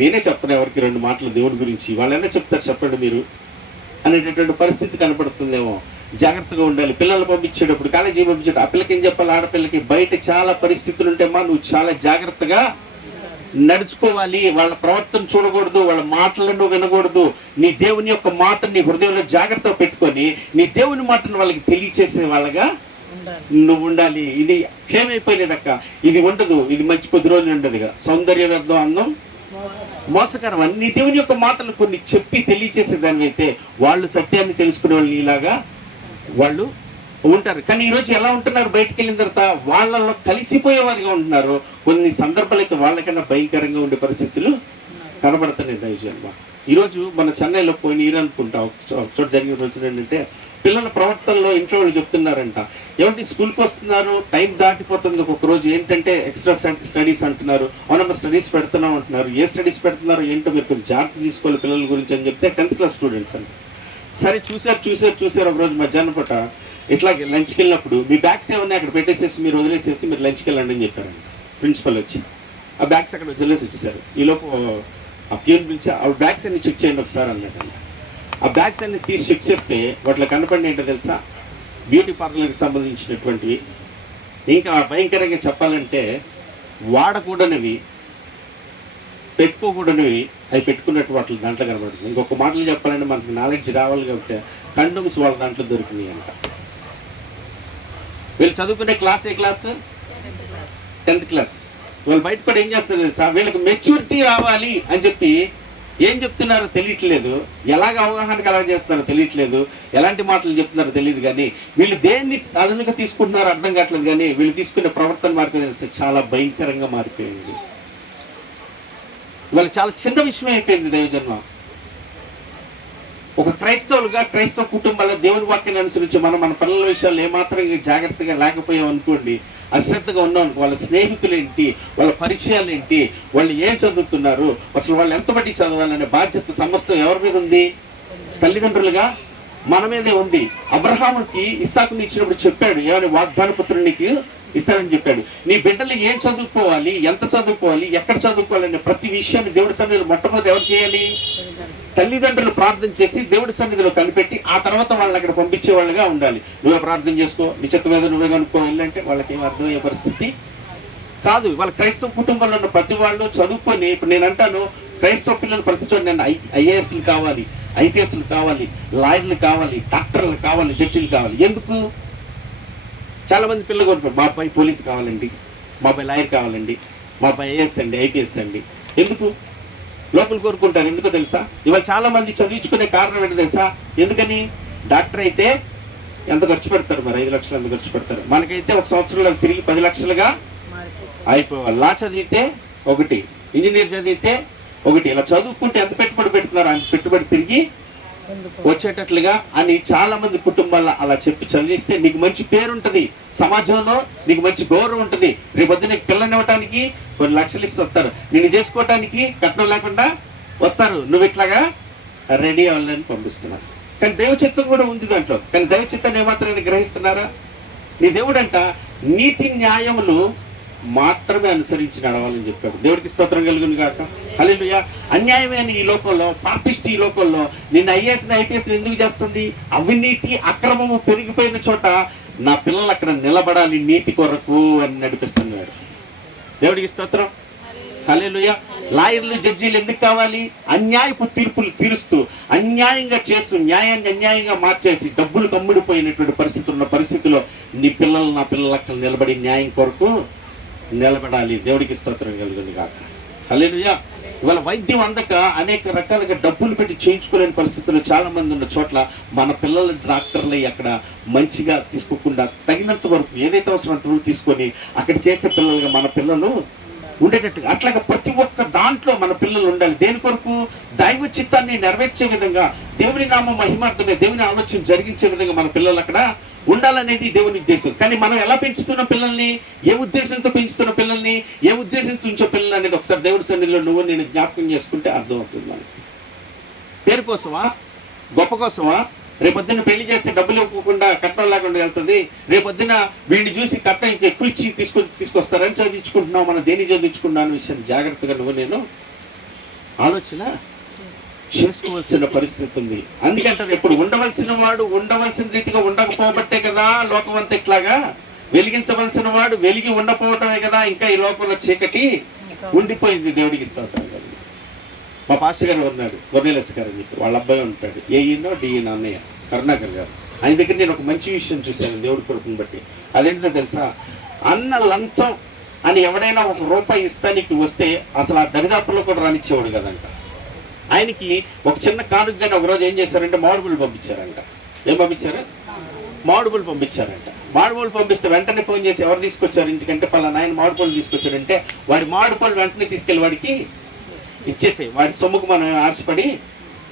నేనే చెప్పను ఎవరికి 2 మాటలు దేవుడి గురించి, వాళ్ళైనా చెప్తారు చెప్పండి మీరు అనేటటువంటి పరిస్థితి కనపడుతుందేమో. జాగ్రత్తగా ఉండాలి. పిల్లలు పంపించేటప్పుడు, కాలేజీ పంపించేటప్పుడు ఆ పిల్లకి ఏం చెప్పాలి? ఆడపిల్లకి బయట చాలా పరిస్థితులు ఉంటాయమ్మా, నువ్వు చాలా జాగ్రత్తగా నడుచుకోవాలి. వాళ్ళ ప్రవర్తన చూడకూడదు, వాళ్ళ మాటలను వినకూడదు. నీ దేవుని యొక్క మాటని నీ హృదయంలో జాగ్రత్తగా పెట్టుకొని నీ దేవుని మాటను వాళ్ళకి తెలియచేసే వాళ్ళగా నువ్వు ఉండాలి. ఇది క్షేమైపోయినదక్క, ఇది ఉండదు, ఇది మంచి కొద్ది రోజులు ఉండదుగా. సౌందర్య వ్యర్థం, అందం మోసకరం. నీ దేవుని యొక్క మాటలు కొన్ని చెప్పి తెలియచేసే దాని అయితే వాళ్ళు సత్యాన్ని తెలుసుకునే వాళ్ళు ఇలాగా వాళ్ళు ఉంటారు. కానీ ఈరోజు ఎలా ఉంటున్నారు? బయటకు వెళ్ళిన తర్వాత వాళ్ళలో కలిసిపోయే వారిగా ఉంటున్నారు. కొన్ని సందర్భాలు అయితే వాళ్ళకన్నా భయంకరంగా ఉండే పరిస్థితులు కనబడుతున్నాయి. దైవజన్మ ఈరోజు మన చెన్నైలో పోయిన ఇయర్ అనుకుంటా ఒక చోట జరిగిన రోజు ఏంటంటే పిల్లల ప్రవర్తనలో ఇంట్లో వాళ్ళు చెప్తున్నారంట, ఏమంటే స్కూల్కి వస్తున్నారు, టైం దాటిపోతుంది ఒక్కొక్క రోజు, ఏంటంటే ఎక్స్ట్రా స్టడీస్ అంటున్నారు, అవునమ్మా స్టడీస్ పెడుతున్నాం అంటున్నారు, ఏ స్టడీస్ పెడుతున్నారో ఏంటో మీరు కొంచెం జాగ్రత్త తీసుకోవాలి పిల్లల గురించి అని చెప్తే 10th క్లాస్ స్టూడెంట్స్ అండి. సరే చూసారు ఒక రోజు మధ్యాహ్నం పూట ఇట్లా లంచ్కి వెళ్ళినప్పుడు మీ బ్యాగ్స్ ఏమన్నా అక్కడ పెట్టేసేసి మీరు వదిలేసేసి మీరు లంచ్కి వెళ్ళండి అని చెప్పారండి ప్రిన్సిపల్ వచ్చి. ఆ బ్యాగ్స్ అక్కడ వదిలేసి వచ్చేసారు. ఈలోపు ఆ ప్యూన్ పిలిచి ఆ బ్యాగ్స్ అన్ని చెక్ చేయండి ఒకసారి అన్నట్టు. ఆ బ్యాగ్స్ అన్ని తీసి చెక్ చేస్తే వాటిలో కనపడిన ఏంటో తెలుసా, బ్యూటీ పార్లర్కి సంబంధించినటువంటివి, ఇంకా భయంకరంగా చెప్పాలంటే వాడకూడనివి, పెట్టుకోకూడనివి అవి పెట్టుకున్నట్టు వాటి దాంట్లో కనబడుతుంది. ఇంకొక మాటలు చెప్పాలంటే మనకు నాలెడ్జ్ రావాలి కాబట్టి కండోమ్స్ వాళ్ళ దాంట్లో దొరికినాయి అంట. వీళ్ళు చదువుకునే క్లాస్ ఏ క్లాస్? 10th class. వాళ్ళు బయట కూడా ఏం చేస్తారు తెలుసా, వీళ్ళకి మెచ్యూరిటీ రావాలి అని చెప్పి ఏం చెప్తున్నారో తెలియట్లేదు, ఎలాగ అవగాహనకు అలా చేస్తున్నారో తెలియట్లేదు, ఎలాంటి మాటలు చెప్తున్నారో తెలియదు, కానీ వీళ్ళు దేన్ని అదనంగా తీసుకుంటున్నారో అర్థం కావట్లేదు. కానీ వీళ్ళు తీసుకునే ప్రవర్తన మారిపోయింది, చాలా భయంకరంగా మారిపోయింది. ఇవాళ చాలా చిన్న విషయం అయిపోయింది దైవజన్మ. ఒక క్రైస్తవులుగా క్రైస్తవ కుటుంబాల్లో దేవుని వాక్యాన్ని అనుసరించి మన పిల్లల విషయాలు ఏమాత్రం జాగ్రత్తగా లేకపోయాం అనుకోండి, అశ్రద్ధగా ఉన్నాం, వాళ్ళ స్నేహితులు ఏంటి, వాళ్ళ పరిచయాలు ఏంటి, వాళ్ళు ఏం చదువుతున్నారు, అసలు వాళ్ళు ఎంత బట్టి చదవాలనే బాధ్యత సమస్తం ఎవరి మీద ఉంది? తల్లిదండ్రులుగా మన మీదే ఉంది. అబ్రహాముకి ఇస్సాకుని ఇచ్చినప్పుడు చెప్పాడు, ఏమని వాగ్దాన పుత్రునికి ఇస్తానని చెప్పాడు. నీ బిడ్డలు ఏం చదువుకోవాలి, ఎంత చదువుకోవాలి, ఎక్కడ చదువుకోవాలనే ప్రతి విషయాన్ని దేవుడి సన్నిధిలో మొట్టమొదటి ఎవరు చేయాలి? తల్లిదండ్రులు ప్రార్థన చేసి దేవుడి సన్నిధిలో కనిపెట్టి ఆ తర్వాత వాళ్ళని అక్కడ పంపించే వాళ్ళుగా ఉండాలి. నువ్వే ప్రార్థన చేసుకో, నీ చెత్త మీద నువ్వే కనుక్కో వెళ్ళంటే వాళ్ళకి ఏం అర్థమయ్యే పరిస్థితి కాదు. వాళ్ళ క్రైస్తవ కుటుంబంలో ఉన్న ప్రతి వాళ్ళు చదువుకొని, ఇప్పుడు నేను అంటాను క్రైస్తవ పిల్లలు ప్రతి చోట నేను ఐఏఎస్లు కావాలి, ఐపీఎస్లు కావాలి, లాయర్లు కావాలి, డాక్టర్లు కావాలి, జడ్జిలు కావాలి. ఎందుకు? చాలా మంది పిల్లలు కోరుకుంటారు, మా అబ్బాయి పోలీసు కావాలండి, మా అబ్బాయి లాయర్ కావాలండి, మా అబ్బాయి ఐఏఎస్ అండి, ఐపీఎస్ అండి. ఎందుకు లోపల కోరుకుంటారు? ఎందుకో తెలుసా? ఇవాళ చాలా మంది చదివించుకునే కారణం ఏంటో తెలుసా? ఎందుకని? డాక్టర్ అయితే ఎంత ఖర్చు పెడతారు, మరి 5 లక్షలు ఎంత ఖర్చు పెడతారు. మనకైతే ఒక సంవత్సరంలో తిరిగి 10 లక్షలుగా అయిపోవాలి. లా చదివితే ఒకటి, ఇంజనీర్ చదివితే ఒకటి. ఇలా చదువుకుంటే ఎంత పెట్టుబడి పెడుతున్నారు, అంత పెట్టుబడి తిరిగి వచ్చేటట్లుగా అని చాలా మంది కుటుంబాల్లో అలా చెప్పి చదివిస్తే నీకు మంచి పేరు ఉంటుంది, సమాజంలో నీకు మంచి గౌరవం ఉంటుంది. రేపొద్దు నీకు పిల్లని ఇవ్వటానికి కొన్ని లక్షలు ఇస్తూ వస్తారు, నిన్ను చేసుకోవటానికి కట్నం లేకుండా వస్తారు, నువ్వు ఇట్లాగా రెడీ అవ్వాలని పంపిస్తున్నావు. కానీ దైవ చిత్తం కూడా ఉంది దాంట్లో. కానీ దైవ చిత్తాన్ని ఏమాత్రం గ్రహిస్తున్నారా? నీ దేవుడంట నీతి న్యాయములు మాత్రమే అనుసరించి నడవాలని చెప్పాడు. దేవుడికి స్తోత్రం కలుగును గాక. హల్లెలూయా. అన్యాయమైన ఈ లోకంలో, పాపిష్టి ఈ లోకంలో నిన్ను ఐఏఎస్ని ఐపీఎస్ని ఎందుకు చేస్తుంది? అవినీతి అక్రమము పెరిగిపోయిన చోట నా పిల్లలు అక్కడ నిలబడాలి నీతి కొరకు అని నడిపిస్తున్నాడు. దేవుడికి స్తోత్రం. హల్లెలూయా. లాయర్లు జడ్జీలు ఎందుకు కావాలి? అన్యాయపు తీర్పులు తీరుస్తూ, అన్యాయంగా చేస్తూ, న్యాయాన్ని అన్యాయంగా మార్చేసి డబ్బులు కమ్ముడిపోయినటువంటి పరిస్థితులు ఉన్న పరిస్థితిలో నీ పిల్లలు నా పిల్లలు అక్కడ నిలబడి న్యాయం కొరకు నిలబడాలి. దేవుడికి స్తోత్రం కలుగును గాక. హల్లెలూయా. ఇవాళ వైద్యం అందక అనేక రకాలుగా డబ్బులు పెట్టి చేయించుకోలేని పరిస్థితుల్లో చాలా మంది ఉన్న చోట్ల మన పిల్లల డాక్టర్లు అక్కడ మంచిగా తీసుకోకుండా తగినంత వరకు ఏదైతే అవసరం అంతవరకు తీసుకొని అక్కడ చేసే పిల్లలుగా మన పిల్లలు ఉండేటట్టుగా అట్లాగా ప్రతి ఒక్క దాంట్లో మన పిల్లలు ఉండాలి. దేని కొరకు? దైవ చిత్తాన్ని నెరవేర్చే విధంగా, దేవుని నామ మహిమార్థమే, దేవుని ఆలోచన జరిగించే విధంగా మన పిల్లలు అక్కడ ఉండాలనేది దేవుని ఉద్దేశం. కానీ మనం ఎలా పెంచుతున్న పిల్లల్ని, ఏ ఉద్దేశంతో పెంచుతున్న పిల్లల్ని, ఏ ఉద్దేశంతో ఉంచే పిల్లలు అనేది ఒకసారి దేవుడి సన్నిధిలో నువ్వు నేను జ్ఞాపకం చేసుకుంటే అర్థమవుతుంది మనకి. పేరు కోసమా, గొప్ప కోసమా? రేపొద్దున పెళ్లి చేస్తే డబ్బులు ఇవ్వకుండా కట్నం లేకుండా వెళ్తుంది, రేపొద్దున వీడిని చూసి కట్నం ఎక్కువ ఇచ్చి తీసుకొస్తారని చదివించుకుంటున్నావు. మనం దేని చదివించుకున్నాను విషయాన్ని జాగ్రత్తగా నువ్వు నేను ఆలోచన చేసుకోవాల్సిన పరిస్థితి ఉంది. అందుకంటారు ఎప్పుడు ఉండవలసిన వాడు ఉండవలసిన రీతిగా ఉండకపోబట్టే కదా లోకం అంతా ఇట్లాగా, వెలిగించవలసిన వాడు వెలిగి ఉండకపోవటమే కదా ఇంకా ఈ లోకంలో చీకటి ఉండిపోయింది. దేవుడికి స్తోత్రం. మా పాస్టర్ గారు ఉన్నాడు, గొర్రెలస్ గారు అని చెప్పి, వాళ్ళ అబ్బాయి ఉంటాడు, ఏఈనో డిఈనో అన్నయ్య కరుణాకర్ గారు. ఆయన దగ్గర నేను ఒక మంచి విషయం చూశాను దేవుడి కొడుకుని బట్టి. అదేంటో తెలుసా? అన్న లంచం అని ఎవడైనా ₹1 ఇస్తానికి వస్తే అసలు ఆ దరిదాపుల్లో కూడా రానిచ్చేవాడు కదంట. ఆయనకి ఒక చిన్న కానుకగానే ఒకరోజు ఏం చేశారంటే మామిడిపళ్ళు పంపించారంట. ఏం పంపించారు? మామిడిపళ్ళు పంపించారంట. మామిడిపళ్ళు పంపిస్తే వెంటనే ఫోన్ చేసి ఎవరు తీసుకొచ్చారు ఇంటికంటే పలానా ఆయన మామిడిపళ్ళు తీసుకొచ్చారంటే వాడి మామిడిపళ్ళు వెంటనే తీసుకెళ్ళి వాడికి ఇచ్చేసాయి. వాడి సొమ్ముకు మనం ఆశపడి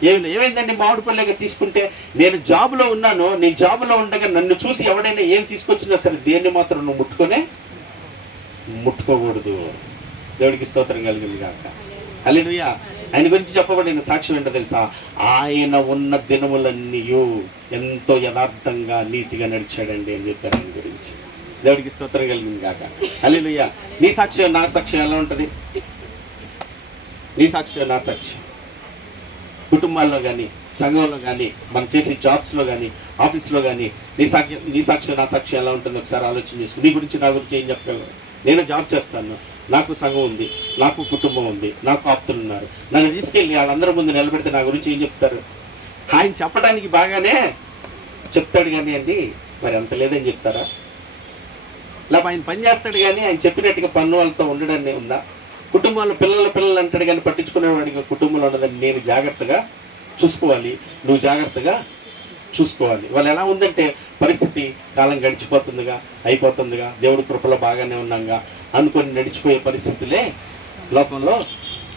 ఏమైందండి మామిడి పళ్ళగా తీసుకుంటే, నేను జాబులో ఉన్నాను, నేను జాబులో ఉండగా నన్ను చూసి ఎవడైనా ఏం తీసుకొచ్చినా సరే దేన్ని మాత్రం నువ్వు ముట్టుకోకూడదు. దేవుడికి స్తోత్రం కలిగింది కాక. హల్లెలూయా. ఆయన గురించి చెప్పబడిన సాక్ష్యం ఏంటో తెలుసా? ఆయన ఉన్న దినములన్నీ ఎంతో యథార్థంగా నీతిగా నడిచాడండి అని చెప్పారు ఆయన గురించి. దేవుడికి స్తోత్రం కలిగింది కాక. హల్లెలూయా. నీ సాక్ష్యం నా సాక్ష్యం ఎలా ఉంటుంది? నీ సాక్ష్యం నా సాక్ష్యం కుటుంబాల్లో కానీ, సంఘంలో కానీ, మనం చేసే జాబ్స్లో కానీ, ఆఫీస్లో కానీ నీ సాక్ష్యం నా సాక్ష్యం ఎలా ఉంటుంది ఒకసారి ఆలోచన చేసుకుని. నీ గురించి నా గురించి ఏం చెప్పగలను? నేను జాబ్ చేస్తాను, నాకు సంఘం ఉంది, నాకు కుటుంబం ఉంది, నాకు ఆప్తులు ఉన్నారు. నన్ను తీసుకెళ్ళి వాళ్ళందరి ముందు నిలబెడితే నా గురించి ఏం చెప్తారు? ఆయన చెప్పడానికి బాగానే చెప్తాడు కానీ అండి మరి అంత లేదని చెప్తారా? ఇలా ఆయన పని చేస్తాడు కానీ ఆయన చెప్పినట్టుగా పన్ను వాళ్ళతో ఉండడాన్ని ఉందా? కుటుంబంలో పిల్లలు అంటాడు కానీ పట్టించుకునేవాడిగా కుటుంబంలో ఉన్నదని నేను జాగ్రత్తగా చూసుకోవాలి, నువ్వు జాగ్రత్తగా చూసుకోవాలి. వాళ్ళు ఎలా ఉందంటే పరిస్థితి కాలం గడిచిపోతుందిగా, అయిపోతుందిగా, దేవుడి కృపలో బాగానే ఉన్నాగా అనుకొని నడిచిపోయే పరిస్థితులే లోకంలో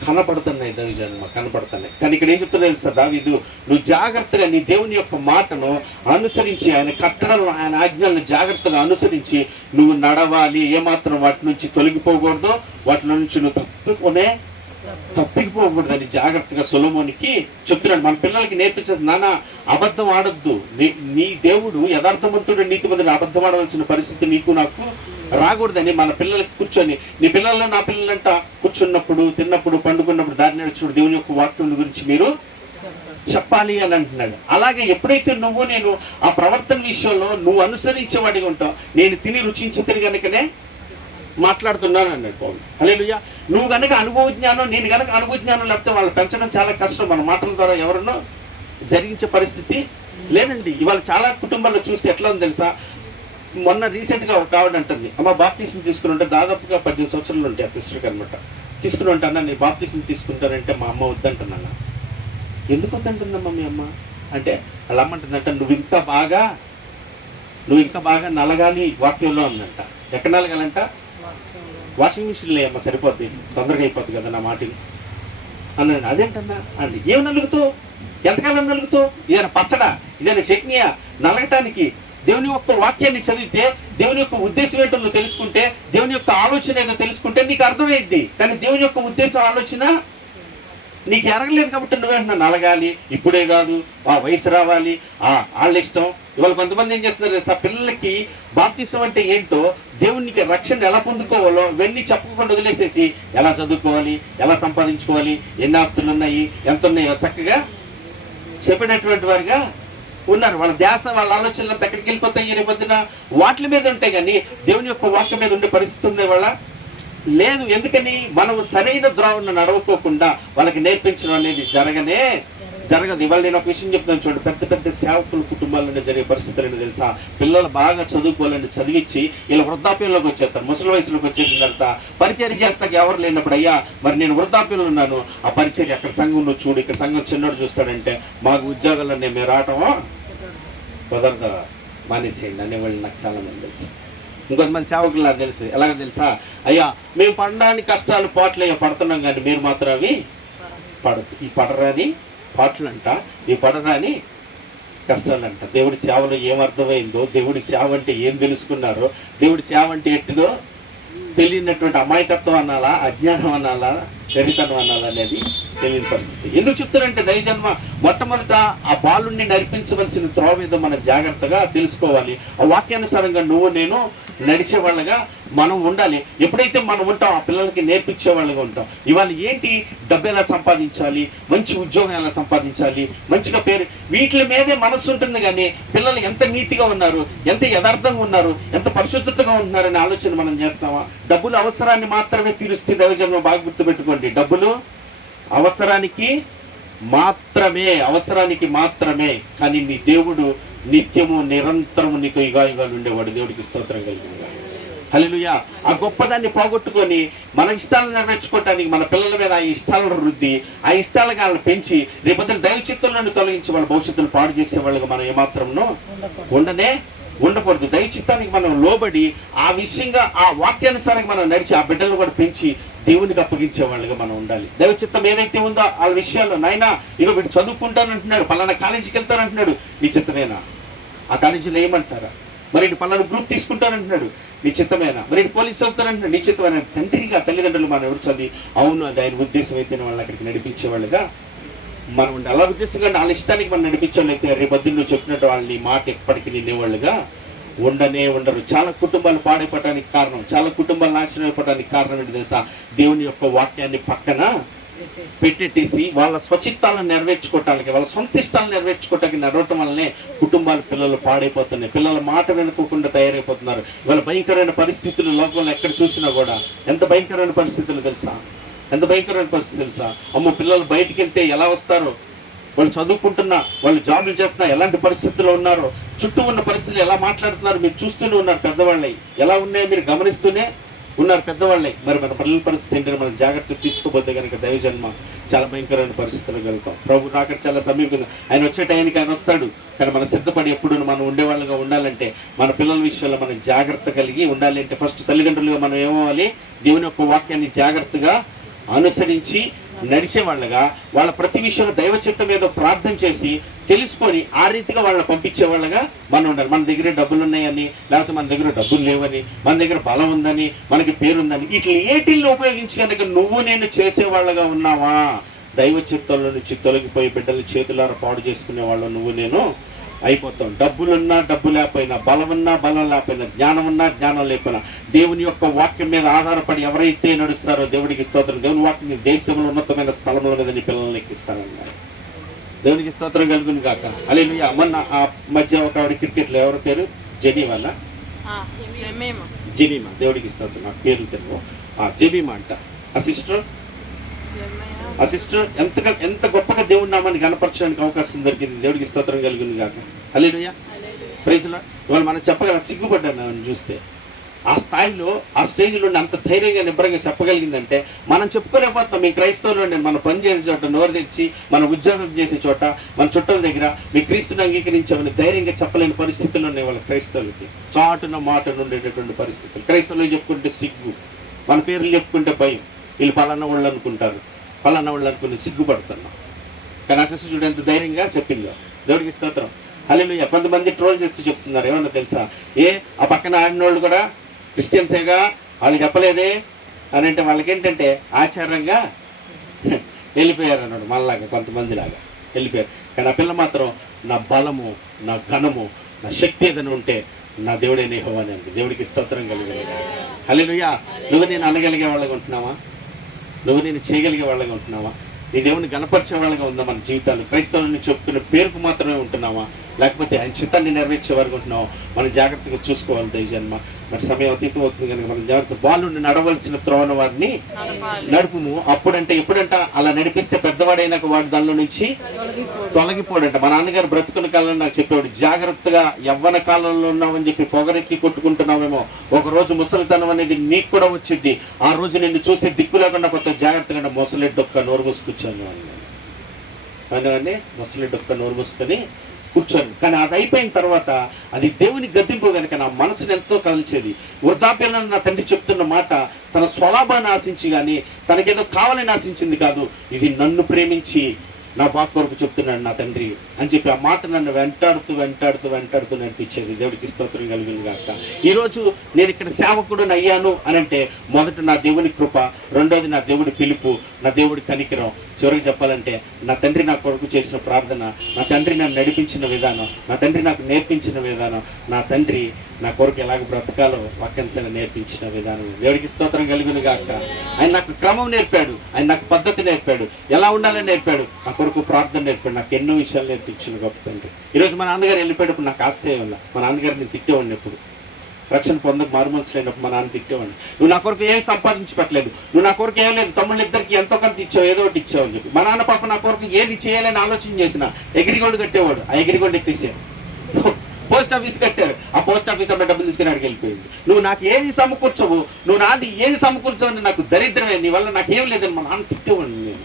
కనపడుతున్నాయి. దైవజన్మ కనపడుతున్నాయి. కానీ ఇక్కడ ఏం చెప్తున్నాడు సార్ దావీదు? నువ్వు జాగ్రత్తగా నీ దేవుని యొక్క మాటను అనుసరించి, ఆయన కట్టడలను, ఆయన ఆజ్ఞలను జాగ్రత్తగా అనుసరించి నువ్వు నడవాలి. ఏమాత్రం వాటి నుంచి తొలగిపోకూడదు, వాటి నుంచి నువ్వు తప్పిపోకూడదని జాగ్రత్తగా సొలొమోనుకి చెప్తున్నాడు. మన పిల్లలకి నేర్పించేది, నాన్న అబద్ధం ఆడొద్దు, నీ దేవుడు యథార్థవంతుడు, నీతిమంతుడు, అబద్ధం ఆడవలసిన పరిస్థితి నీకు నాకు రాకూడదని మన పిల్లలకి కూర్చొని, నీ పిల్లలు నా పిల్లలంట కూర్చున్నప్పుడు, తిన్నప్పుడు, పండుకున్నప్పుడు, దారి నడిచినప్పుడు దేవుని యొక్క వాక్యం గురించి మీరు చెప్పాలి అని అంటున్నాడు. అలాగే ఎప్పుడైతే నేను ఆ ప్రవర్తన విషయంలో నువ్వు అనుసరించేవాడిగా ఉంటావు, నేను తిని రుచించి కనుకనే మాట్లాడుతున్నాను అన్నాడు పౌలు. హల్లెలూయా. నువ్వు కనుక అనుభవజ్ఞానం, నేను కనుక అనుభవజ్ఞానం లేకపోతే వాళ్ళు పెంచడం చాలా కష్టం. మన మాటల ద్వారా ఎవరన్నా జరిగించే పరిస్థితి లేదండి. ఇవాళ చాలా కుటుంబాల్లో చూస్తే ఎట్లా ఉంది తెలుసా? మొన్న రీసెంట్గా ఒక ఆవిడ అంటుంది, అమ్మ బాప్తీసం తీసుకుని ఉంటే దాదాపుగా 18 సంవత్సరాలు ఉంటాయి ఆ సిస్టర్కి అనమాట. తీసుకుని ఉంటాను, నేను బాప్తీసం తీసుకుంటానంటే మా అమ్మ వద్దంటున్నాను. ఎందుకు వద్దంటుందమ్మా మీ అమ్మ అంటే, వాళ్ళ అమ్మ అంటుందంట, నువ్వు ఇంకా బాగా నలగాలి వాక్యంలో ఉందంట. ఎక్కడ నలగాలంట? వాషింగ్ మిషన్లో అమ్మ సరిపోద్ది, తొందరగా అయిపోద్ది కదా నా మాటని అన్నాను. అదేంటన్నా అండి, ఏమి నలుగుతావు? ఎంతకాలం నలుగుతావు? ఇదేనా పచ్చడా, ఇదేనా చట్నీయా నలగటానికి? దేవుని యొక్క వాక్యాన్ని చదివితే దేవుని యొక్క ఉద్దేశం ఏంటో నువ్వు తెలుసుకుంటే, దేవుని యొక్క ఆలోచన ఏంటో తెలుసుకుంటే నీకు అర్థమైద్ది. కానీ దేవుని యొక్క ఉద్దేశం ఆలోచన నీకు ఎరగలేదు కాబట్టి నువ్వేంటున్నా నలగాలి, ఇప్పుడే కాదు, ఆ వయసు రావాలి, వాళ్ళ ఇష్టం. ఇవాళ కొంతమంది ఏం చేస్తున్నారు, పిల్లలకి బాప్తిసం అంటే ఏంటో, దేవునికి రక్షణ ఎలా పొందుకోవాలో ఇవన్నీ చెప్పకుండా వదిలేసేసి ఎలా చదువుకోవాలి, ఎలా సంపాదించుకోవాలి, ఎన్ని ఆస్తులు ఉన్నాయి, ఎంత ఉన్నాయో చక్కగా చెప్పినటువంటి వారిగా ఉన్నారు. వాళ్ళ ధ్యాస, వాళ్ళ ఆలోచనలు ఎక్కడికి వెళ్ళిపోతాయి రేపు పొద్దున వాటి మీద ఉంటాయి కానీ దేవుని యొక్క వాక్యం మీద ఉండే పరిస్థితి ఉంది వాళ్ళ లేదు. ఎందుకని? మనం సరైన ద్రోవను నడవకోకుండా వాళ్ళకి నేర్పించడం అనేది జరగదు. ఇవాళ నేను ఒక విషయం చెప్తాను చూడండి, పెద్ద సేవకుల కుటుంబాల్లోనే జరిగే పరిస్థితులు ఏంటో తెలుసా? పిల్లలు బాగా చదువుకోవాలని చదివించి ఇలా వృద్ధాప్యంలోకి వచ్చేస్తారు. ముసలి వయసులోకి వచ్చేసిన తర్వాత పరిచర్య చేస్తాక ఎవరు లేనప్పుడు, అయ్యా మరి నేను వృద్ధాప్యంలో ఉన్నాను, ఆ పరిచర్య అక్కడ సంఘం నువ్వు చూడు, ఇక్కడ సంఘం చిన్నోడు చూస్తాడంటే మాకు ఉద్యోగాల్లో మేము రావటం కుదరదు, మానేసేయండి అనేవాళ్ళు నాకు చాలా మంది తెలుసు. ఇంకొంతమంది సేవకులు నాకు తెలుసు. ఎలాగో తెలుసా? అయ్యా మేము పడడానికి కష్టాలు పాటలు పడుతున్నాం కానీ మీరు మాత్రం అవి పడదు. ఈ పడరాని పాటలు అంట, ఈ పడరాని కష్టాలు అంట. దేవుడి సేవలో ఏమర్థమైందో, దేవుడి సేవ అంటే ఏం తెలుసుకున్నారో, దేవుడి సేవ అంటే ఎట్టిదో తెలియనటువంటి అమాయకత్వం అనాలా, అజ్ఞానం అనాలా, చరితనం అనాలా అనేది తెలియని పరిస్థితి. ఎందుకు చెప్తారంటే దైవజన్మ మొట్టమొదట ఆ బాలుని నడిపించవలసిన త్రోవ మీద మనం జాగ్రత్తగా తెలుసుకోవాలి. ఆ వాక్యానుసారంగా నువ్వు నేను నడిచే వాళ్ళగా మనం ఉండాలి. ఎప్పుడైతే మనం ఉంటాం, ఆ పిల్లలకి నేర్పించే వాళ్ళగా ఉంటాం. ఇవాళ ఏంటి, డబ్బు ఎలా సంపాదించాలి, మంచి ఉద్యోగం ఎలా సంపాదించాలి, మంచిగా పేరు, వీటి మీదే మనస్సు ఉంటుంది. కానీ పిల్లలు ఎంత నీతిగా ఉన్నారు, ఎంత యథార్థంగా ఉన్నారు, ఎంత పరిశుద్ధతగా ఉంటున్నారనే ఆలోచన మనం చేస్తామా? డబ్బులు అవసరాన్ని మాత్రమే తీరుస్తే దైవజన్మ బాగా గుర్తుపెట్టుకోండి. డబ్బులు అవసరానికి మాత్రమే. కానీ నీ దేవుడు నిత్యము నిరంతరము నీతో యుగాయుగాలు ఉండేవాడు. దేవుడికి స్తోత్రం కలిగింది. హల్లెలూయా. ఆ గొప్పదాన్ని పోగొట్టుకొని మన ఇష్టాలను నెరవేర్చుకోవటానికి మన పిల్లల మీద ఆ ఇష్టాలను రుద్ది, ఆ ఇష్టాలను వాళ్ళని పెంచి రేపొద్దున దైవ చిత్తంలోని తొలగించి వాళ్ళ భవిష్యత్తును పాడు చేసే వాళ్ళగా మనం ఏమాత్రంలో ఉండకూడదు. దైవ చిత్తానికి మనం లోబడి ఆ విషయంగా ఆ వాక్యానుసారంగా మనం నడిచి ఆ బిడ్డలను కూడా పెంచి దేవునికి అప్పగించే వాళ్ళుగా మనం ఉండాలి. దైవ చిత్తం ఏదైతే ఉందో ఆ విషయాల్లో, నాయన ఇగో వీడు చదువుకుంటానంటున్నాడు, పలానా కాలేజీకి వెళ్తానంటున్నాడు, నీ చిత్తమేనా? ఆ కాలేజీలో ఏమంటారా? మరి ఇటు పలానా గ్రూప్ తీసుకుంటానంటున్నాడు, నీ చిత్తమేనా? మరి ఇటు పోలీస్ చదువుతానంటున్నాడు, నీ చిత్తమేనా? తండ్రిగా తల్లిదండ్రులు మనం ఎవరు చదివి అవును అది ఆయన ఉద్దేశం అయితే వాళ్ళని అక్కడికి నడిపించేవాళ్ళుగా మనం ఉండి, అలా ఉద్దేశంగా వాళ్ళ ఇష్టానికి మనం నడిపించేవాళ్ళైతే రేపొద్దున నువ్వు చెప్పినట్టు వాళ్ళని మాట ఎప్పటికీ నిన్నేవాళ్ళుగా ఉండరు. చాలా కుటుంబాలు పాడైపోవడానికి కారణం, చాలా కుటుంబాలు నాశనం అయిపోవడానికి కారణం ఏంటి తెలుసా? దేవుని యొక్క వాక్యాన్ని పక్కన పెట్టేసి వాళ్ళ స్వచిత్తాలను నెరవేర్చుకోవటానికి, వాళ్ళ సొంత ఇష్టాలను నెరవేర్చుకోవటానికి నడవటం వల్లనే కుటుంబాలు పిల్లలు పాడైపోతున్నాయి. పిల్లల మాట వినుకోకుండా తయారైపోతున్నారు. వాళ్ళ భయంకరమైన పరిస్థితులు లోకంలో ఎక్కడ చూసినా కూడా ఎంత భయంకరమైన పరిస్థితులు తెలుసా? ఎంత భయంకరమైన పరిస్థితి తెలుసా? అమ్మో, పిల్లలు బయటికి వెళ్తే ఎలా వస్తారో, వాళ్ళు చదువుకుంటున్నా, వాళ్ళు జాబులు చేస్తున్నా ఎలాంటి పరిస్థితుల్లో ఉన్నారో, చుట్టూ ఉన్న పరిస్థితులు ఎలా మాట్లాడుతున్నారు మీరు చూస్తూనే ఉన్నారు. పెద్దవాళ్ళై ఎలా ఉన్నాయో మీరు గమనిస్తూనే ఉన్నారు పెద్దవాళ్ళై. మరి మన పిల్లల పరిస్థితి ఏంటంటే మనం జాగ్రత్త తీసుకోపోతే కనుక దైవజన్మ చాలా భయంకరమైన పరిస్థితులు వెళ్తాం. ప్రభు రాక చాలా సమీపంగా ఆయన వచ్చే టైంకి ఆయన వస్తాడు. కానీ మనం సిద్ధపడి ఎప్పుడు మనం ఉండేవాళ్ళుగా ఉండాలంటే, మన పిల్లల విషయంలో మనం జాగ్రత్త కలిగి ఉండాలి. అంటే ఫస్ట్ తల్లిదండ్రులుగా మనం ఏమవ్వాలి? దేవుని యొక్క వాక్యాన్ని జాగ్రత్తగా అనుసరించి నడిచేవాళ్ళగా, వాళ్ళ ప్రతి విషయంలో దైవ చిత్తం ఏదో ప్రార్థన చేసి తెలుసుకొని ఆ రీతిగా వాళ్ళని పంపించేవాళ్ళగా మనం ఉండాలి. మన దగ్గర డబ్బులు ఉన్నాయని, లేకపోతే మన దగ్గర డబ్బులు లేవని, మన దగ్గర బలం ఉందని, మనకి పేరుందని, ఇట్లా ఏటిల్ని ఉపయోగించి కనుక నువ్వు నేను చేసేవాళ్ళగా ఉన్నావా? దైవ చిత్తంలో నుంచి తొలగిపోయి బిడ్డలు చేతులారా పాడు చేసుకునే వాళ్ళు నువ్వు నేను అయిపోతాం. డబ్బులున్నా డబ్బు లేకపోయినా, బలమున్నా బలం లేకపోయినా, జ్ఞానం ఉన్నా జ్ఞానం లేకపోయినా, దేవుని యొక్క వాక్యం మీద ఆధారపడి ఎవరైతే నడుస్తారో దేవుడికి స్తోత్రం. దేవుని వాక్యం దేశంలో ఉన్నతమైన స్థలంలో మీద నీ పిల్లల్ని ఎక్కిస్తానన్నారు. దేవునికి స్తోత్రం కలుగును కాక. హల్లెలూయా. మొన్న ఆ మధ్య ఒక ఆవిడ క్రికెట్లో ఎవరి పేరు జెనీమానా? జెనీమా. దేవుడికి స్తోత్రం. నాకు పేర్లు తెలుగు. జెనీమా అంట. ఆ సిస్టర్ ఎంత గొప్పగా దేవుని నామాన్ని కనపరచడానికి అవకాశం దొరికింది. దేవుడికి స్తోత్రం కలిగింది కాక. హల్లెలూయా. Praise Lord. ఇవాళ మనం చెప్పగలం, సిగ్గుపడ్డాను నన్ను చూస్తే. ఆ స్థాయిలో, ఆ స్టేజ్లో అంత ధైర్యంగా నిబ్బరంగా చెప్పగలిగిందంటే మనం చెప్పుకోలేకపోతాం. మీ క్రైస్తవులు అండి, మన పని చేసే చోట, నోరు తెచ్చి మన ఉద్యోగం చేసే చోట, మన చుట్టాల దగ్గర మీ క్రీస్తుని అంగీకరించామని ధైర్యంగా చెప్పలేని పరిస్థితులు ఉన్నాయి వాళ్ళ క్రైస్తవులకి. చాటున మాటను ఉండేటటువంటి పరిస్థితులు. క్రైస్తవులు చెప్పుకుంటే సిగ్గు, మన పేర్లు చెప్పుకుంటే భయం. వీళ్ళు పలానా వాళ్ళు అనుకుంటారు, పలానా వాళ్ళు అనుకుని సిగ్గుపడుతున్నాం. కానీ ఆ సిస్టర్ చూడ ఎంత ధైర్యంగా చెప్పిందో. దేవుడికి స్తోత్రం. హల్లెలూయా. కొంతమంది ట్రోల్ చేస్తూ చెప్తున్నారు, ఏమన్నా తెలుసా? ఆ పక్కన ఆడినోళ్ళు కూడా క్రిస్టియన్సేగా, వాళ్ళు చెప్పలేదే అని అంటే వాళ్ళకేంటంటే ఆచారంగా వెళ్ళిపోయారు అన్నాడు. మనలాగా కొంతమంది లాగా వెళ్ళిపోయారు. కానీ ఆ పిల్ల మాత్రం నా బలము, నా ఘనము, నా శక్తి ఏదైనా ఉంటే నా దేవుడే యెహోవా అని అంది. దేవుడికి స్తోత్రం కలిగిన. హల్లెలూయా. నువ్వు నేను అనగలిగే వాళ్ళగా ఉంటున్నావా? నువ్వు నేను చేయగలిగే వాళ్ళగా ఉంటున్నావా? నీ దేవుని గణపరిచే వాళ్ళగా ఉందా మన జీవితాలు? క్రైస్తవులని చెప్పుకునే పేరుకు మాత్రమే ఉంటున్నావా? లేకపోతే ఆయన చిత్తాన్ని నెరవేర్చే వారికి ఉంటున్నావా? మనం జాగ్రత్తగా చూసుకోవాలి దైవజన్మ. మరి సమయం అతీతం అవుతుంది కనుక మనం జాగ్రత్త. వాళ్ళు నడవలసిన త్రోవన వారిని నడుపుము. అప్పుడంటే ఎప్పుడంట అలా నడిపిస్తే పెద్దవాడైనాక వాడు దానిలో నుంచి తొలగిపోడంట. మా నాన్నగారు బ్రతుకున్న కాలంలో నాకు చెప్పేవాడు, జాగ్రత్తగా యవ్వన కాలంలో ఉన్నామని చెప్పి పొగరెక్కి కొట్టుకుంటున్నామేమో, ఒక రోజు ముసలితనం అనేది నీకు కూడా వచ్చింది. ఆ రోజు నిన్ను చూసే దిక్కు లేకుండా కొత్త జాగ్రత్తగా ముసలిడ్డొక్క నోరు మూసుకొచ్చాను అని ముసలిడ్డొక్క నోరు మూసుకొని కూర్చొని. కానీ అది అయిపోయిన తర్వాత అది దేవుని గద్దింపు కనుక నా మనసుని ఎంతో కలిచేది. వృద్ధాప్యంలో నా తండ్రి చెప్తున్న మాట తన స్వలాభాన్ని ఆశించి కానీ తనకేదో కావాలని ఆశించింది కాదు. ఇది నన్ను ప్రేమించి నా బాగు కొరకు చెప్తున్నాడు నా తండ్రి అని చెప్పి ఆ మాట నన్ను వెంటాడుతూ నడిపించేది. దేవుడికి స్తోత్రం కలిగింది కాక. ఈరోజు నేను ఇక్కడ సేవకుడు అయ్యాను అని అంటే మొదట నా దేవుని కృప, రెండోది నా దేవుడి పిలుపు, నా దేవుడి కనికరం. చివరికి చెప్పాలంటే నా తండ్రి నా కొరకు చేసిన ప్రార్థన, నా తండ్రి నన్ను నడిపించిన విధానం, నా తండ్రి నాకు నేర్పించిన విధానం, నా తండ్రి నా కొరకు ఎలాగ బ్రతకాలో వాక్యానుసారంగా నేర్పించిన విధానం. దేవుడికి స్తోత్రం కలుగును గాక. ఆయన నాకు క్రమం నేర్పాడు, ఆయన నాకు పద్ధతి నేర్పాడు, ఎలా ఉండాలని నేర్పాడు, నా కొరకు ప్రార్థన నేర్పాడు, నాకు ఎన్నో విషయాలు నేర్పించిన గొప్ప తండ్రి. ఈరోజు మా నాన్నగారు వెళ్ళిపోయేటప్పుడు నాకు ఆశ్చర్యం వల్ల మా నాన్నగారిని తిట్టేవాడిని. ఎప్పుడు రక్షణ పొందకు మారుమనసు లేనప్పుడు మా నాన్న తిట్టేవాడిని, నువ్వు నా కొరకు ఏం సంపాదించి పెట్టలేదు, నువ్వు నా కొరకు ఏం లేదు, తమ్ముళ్ళు ఇద్దరికి ఎంతో కొంత ఇచ్చావు, ఏదో ఒకటి ఇచ్చావు అని చెప్పి. మా నాన్న పాప నా కొరకు ఏది చేయాలని ఆలోచన చేసిన ఎగిరిగోల్డ్ కట్టేవాడు, ఆ ఎగిరిగోల్డ్ ఎత్తేసాడు. పోస్ట్ ఆఫీస్ కట్టారు, ఆ పోస్ట్ ఆఫీస్ అమ్మ డబ్బులు తీసుకుని అక్కడికి వెళ్ళిపోయింది. నువ్వు నాకు ఏది సమకూర్చవు, నువ్వు నాది ఏది సమకూర్చవని నాకు దరిద్రమే, నీ వల్ల నాకేం లేదని మా నాన్న తిట్టేవాడిని. నేను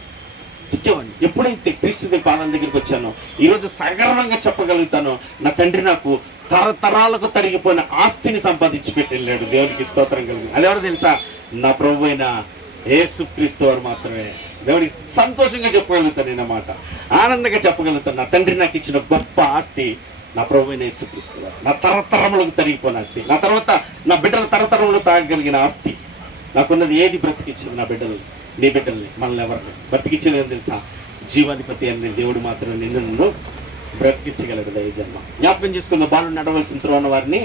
తిట్టేవాడిని. ఎప్పుడైతే క్రీస్తు పాదం దగ్గరికి వచ్చానో ఈరోజు సగర్వంగా చెప్పగలుగుతానో నా తండ్రి నాకు తరతరాలకు తరిగిపోయిన ఆస్తిని సంపాదించి పెట్టి వెళ్ళాడు. దేవునికి స్తోత్రం కలిగింది. అదెవరో తెలుసా? నా ప్రభు అయిన యేసుక్రీస్తు వారు మాత్రమే. దేవుడికి సంతోషంగా చెప్పగలుగుతాను నేను మాట, ఆనందంగా చెప్పగలుగుతాను. నా తండ్రి నాకు ఇచ్చిన గొప్ప ఆస్తి నా ప్రభువైన యేసుక్రీస్తు వారు. నా తరతరములకు తరిగిపోయిన ఆస్తి, నా తర్వాత నా బిడ్డల తరతరములు తాగగలిగిన ఆస్తి. నాకున్నది ఏది బ్రతికిచ్చింది? నా బిడ్డలు, నీ బిడ్డల్ని, మనల్ని ఎవరిని బ్రతికిచ్చింది ఏం తెలుసా? జీవాధిపతి అనే దేవుడు మాత్రం నిన్ను బ్రతికించగలడు. ఈ జన్మ జ్ఞాపకం చేసుకున్న బాలు నడవలసిన త్రోన వారిని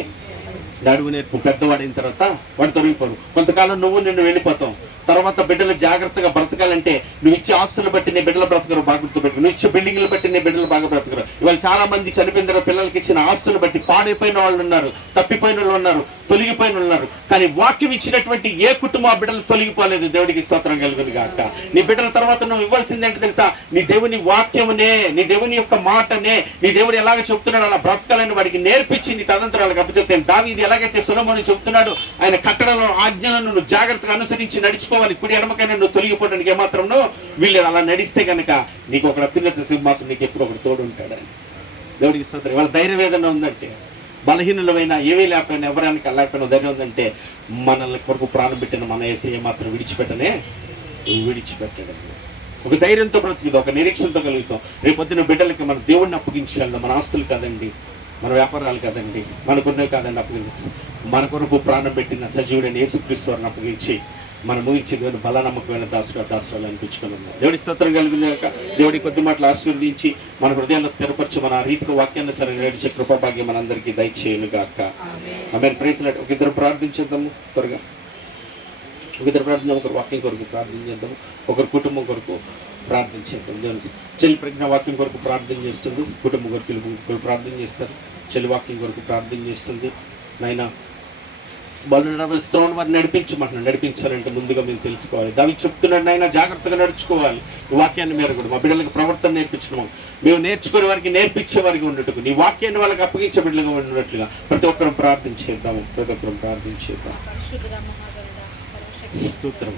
నడువు నేర్పు. పెద్దవాడిన తర్వాత వాడు తొలగిపోరు. కొంతకాలం నువ్వు నిన్ను వెళ్ళిపోతావు. తర్వాత బిడ్డలు జాగ్రత్తగా బ్రతకాలంటే నువ్వు ఇచ్చే ఆస్తులు బట్టి నీ బిడ్డలు బ్రతకరు, బాగా గుర్తుపెట్టుకు. నువ్వు ఇచ్చే బిల్డింగ్లు బట్టి నీ బిడ్డలు బాగా బ్రతకరు. ఇవాళ చాలా మంది చనిపోయిన తర్వాత పిల్లలకి ఇచ్చిన ఆస్తులు బట్టి పాడైపోయిన వాళ్ళు ఉన్నారు, తప్పిపోయిన వాళ్ళు ఉన్నారు, తొలగిపోయిన ఉన్నారు. కానీ వాక్యం ఇచ్చినటువంటి ఏ కుటుంబం ఆ బిడ్డలు తొలగిపోలేదు. దేవుడికి స్తోత్రం కలుగును గాక. నీ బిడ్డల తర్వాత నువ్వు ఇవ్వాల్సింది ఏంటో తెలుసా? నీ దేవుని వాక్యమునే, నీ దేవుని యొక్క మాటనే, నీ దేవుడు ఎలాగ చెప్తున్నాడు అలా బ్రతకాలని వాడికి నేర్పించి నీ తదంతరాలకు అప్పచెప్తాను. దావీదు ఎలాగైతే సొలొమోను చెప్తున్నాడు, ఆయన కట్టడలను ఆజ్ఞలను నువ్వు జాగ్రత్తగా అనుసరించి నడుచుకోవాలి. కుడి ఎడమకైనా నువ్వు తొలగిపోవడానికి ఏమాత్రం వీళ్ళు అలా నడిస్తే కనుక నీకు ఒక అత్యున్నత సింహాసనం నీకు ఎప్పుడు ఒకటి తోడు ఉంటాడని. దేవుడికి స్తోత్రం. వాళ్ళ ధైర్యం ఏదైనా ఉందంటే, బలహీనులమైనా ఏమీ లేకపోయినా ఎవరానికి అల్లాకపోయినా ధైర్యం ఉందంటే, మనల్ని కొరకు ప్రాణం పెట్టిన మన యేసయ్య మాత్రం విడిచిపెట్టడం. ఒక ధైర్యంతో బ్రతుకుతాం, ఒక నిరీక్షణతో కలుగుతాం. రేపొద్దున బిడ్డలకి మన దేవుడిని అప్పగించగలదు. మన ఆస్తులు కాదండి, మన వ్యాపారాలు కాదండి, మనకున్నవి కాదండి అప్పగించి, మన కొరకు ప్రాణం పెట్టిన సజీవుడైన యేసుక్రీస్తు వారిని అప్పగించి మనం ముగించి దేవుని బల నమ్మకమైన దాసురాలు అనిపించుకుని ఉన్నాం. దేవుడి స్తోత్రం కలిగినాక దేవుడి కొద్ది మాటలు ఆశీర్వదించి మన హృదయాన్ని స్థిరపరిచి మన రీతిగా వాక్యాన్ని సరే నడిచే కృపాభాగ్యం మనందరికీ దయచేయను గాక. ఆమేన్. Praise Lord. ఒక ఇద్దరు ప్రార్థించేద్దాము త్వరగా. ఒక ఇద్దరు ప్రార్థన, ఒకరు వాక్యం కొరకు ప్రార్థన చేద్దాము, ఒకరు కుటుంబం కొరకు ప్రార్థించేద్దాం. దేవుని చెల్లి ప్రజ్ఞ వాక్యం కొరకు ప్రార్థన చేస్తుంది, కుటుంబం కొరకు ప్రార్థన చేస్తారు. చెల్లి వాక్యం కొరకు ప్రార్థన చేస్తుంది. నాయన వాళ్ళు నడవలసిన వారిని నడిపించాలంటే ముందుగా మేము తెలుసుకోవాలి. దానికి చెప్తున్నాడు నాయన, జాగ్రత్తగా నడుచుకోవాలి. వాక్యాన్ని మీరు కూడా మా బిడ్డలకు ప్రవర్తన నేర్పించడం, మేము నేర్చుకునే వారికి నేర్పించే వారికి ఉండటకు, నీ వాక్యాన్ని వాళ్ళకి అప్పగించే బిడ్డలుగా ఉన్నట్లుగా ప్రతి ఒక్కరం ప్రార్థించేద్దాము. స్తోత్రం.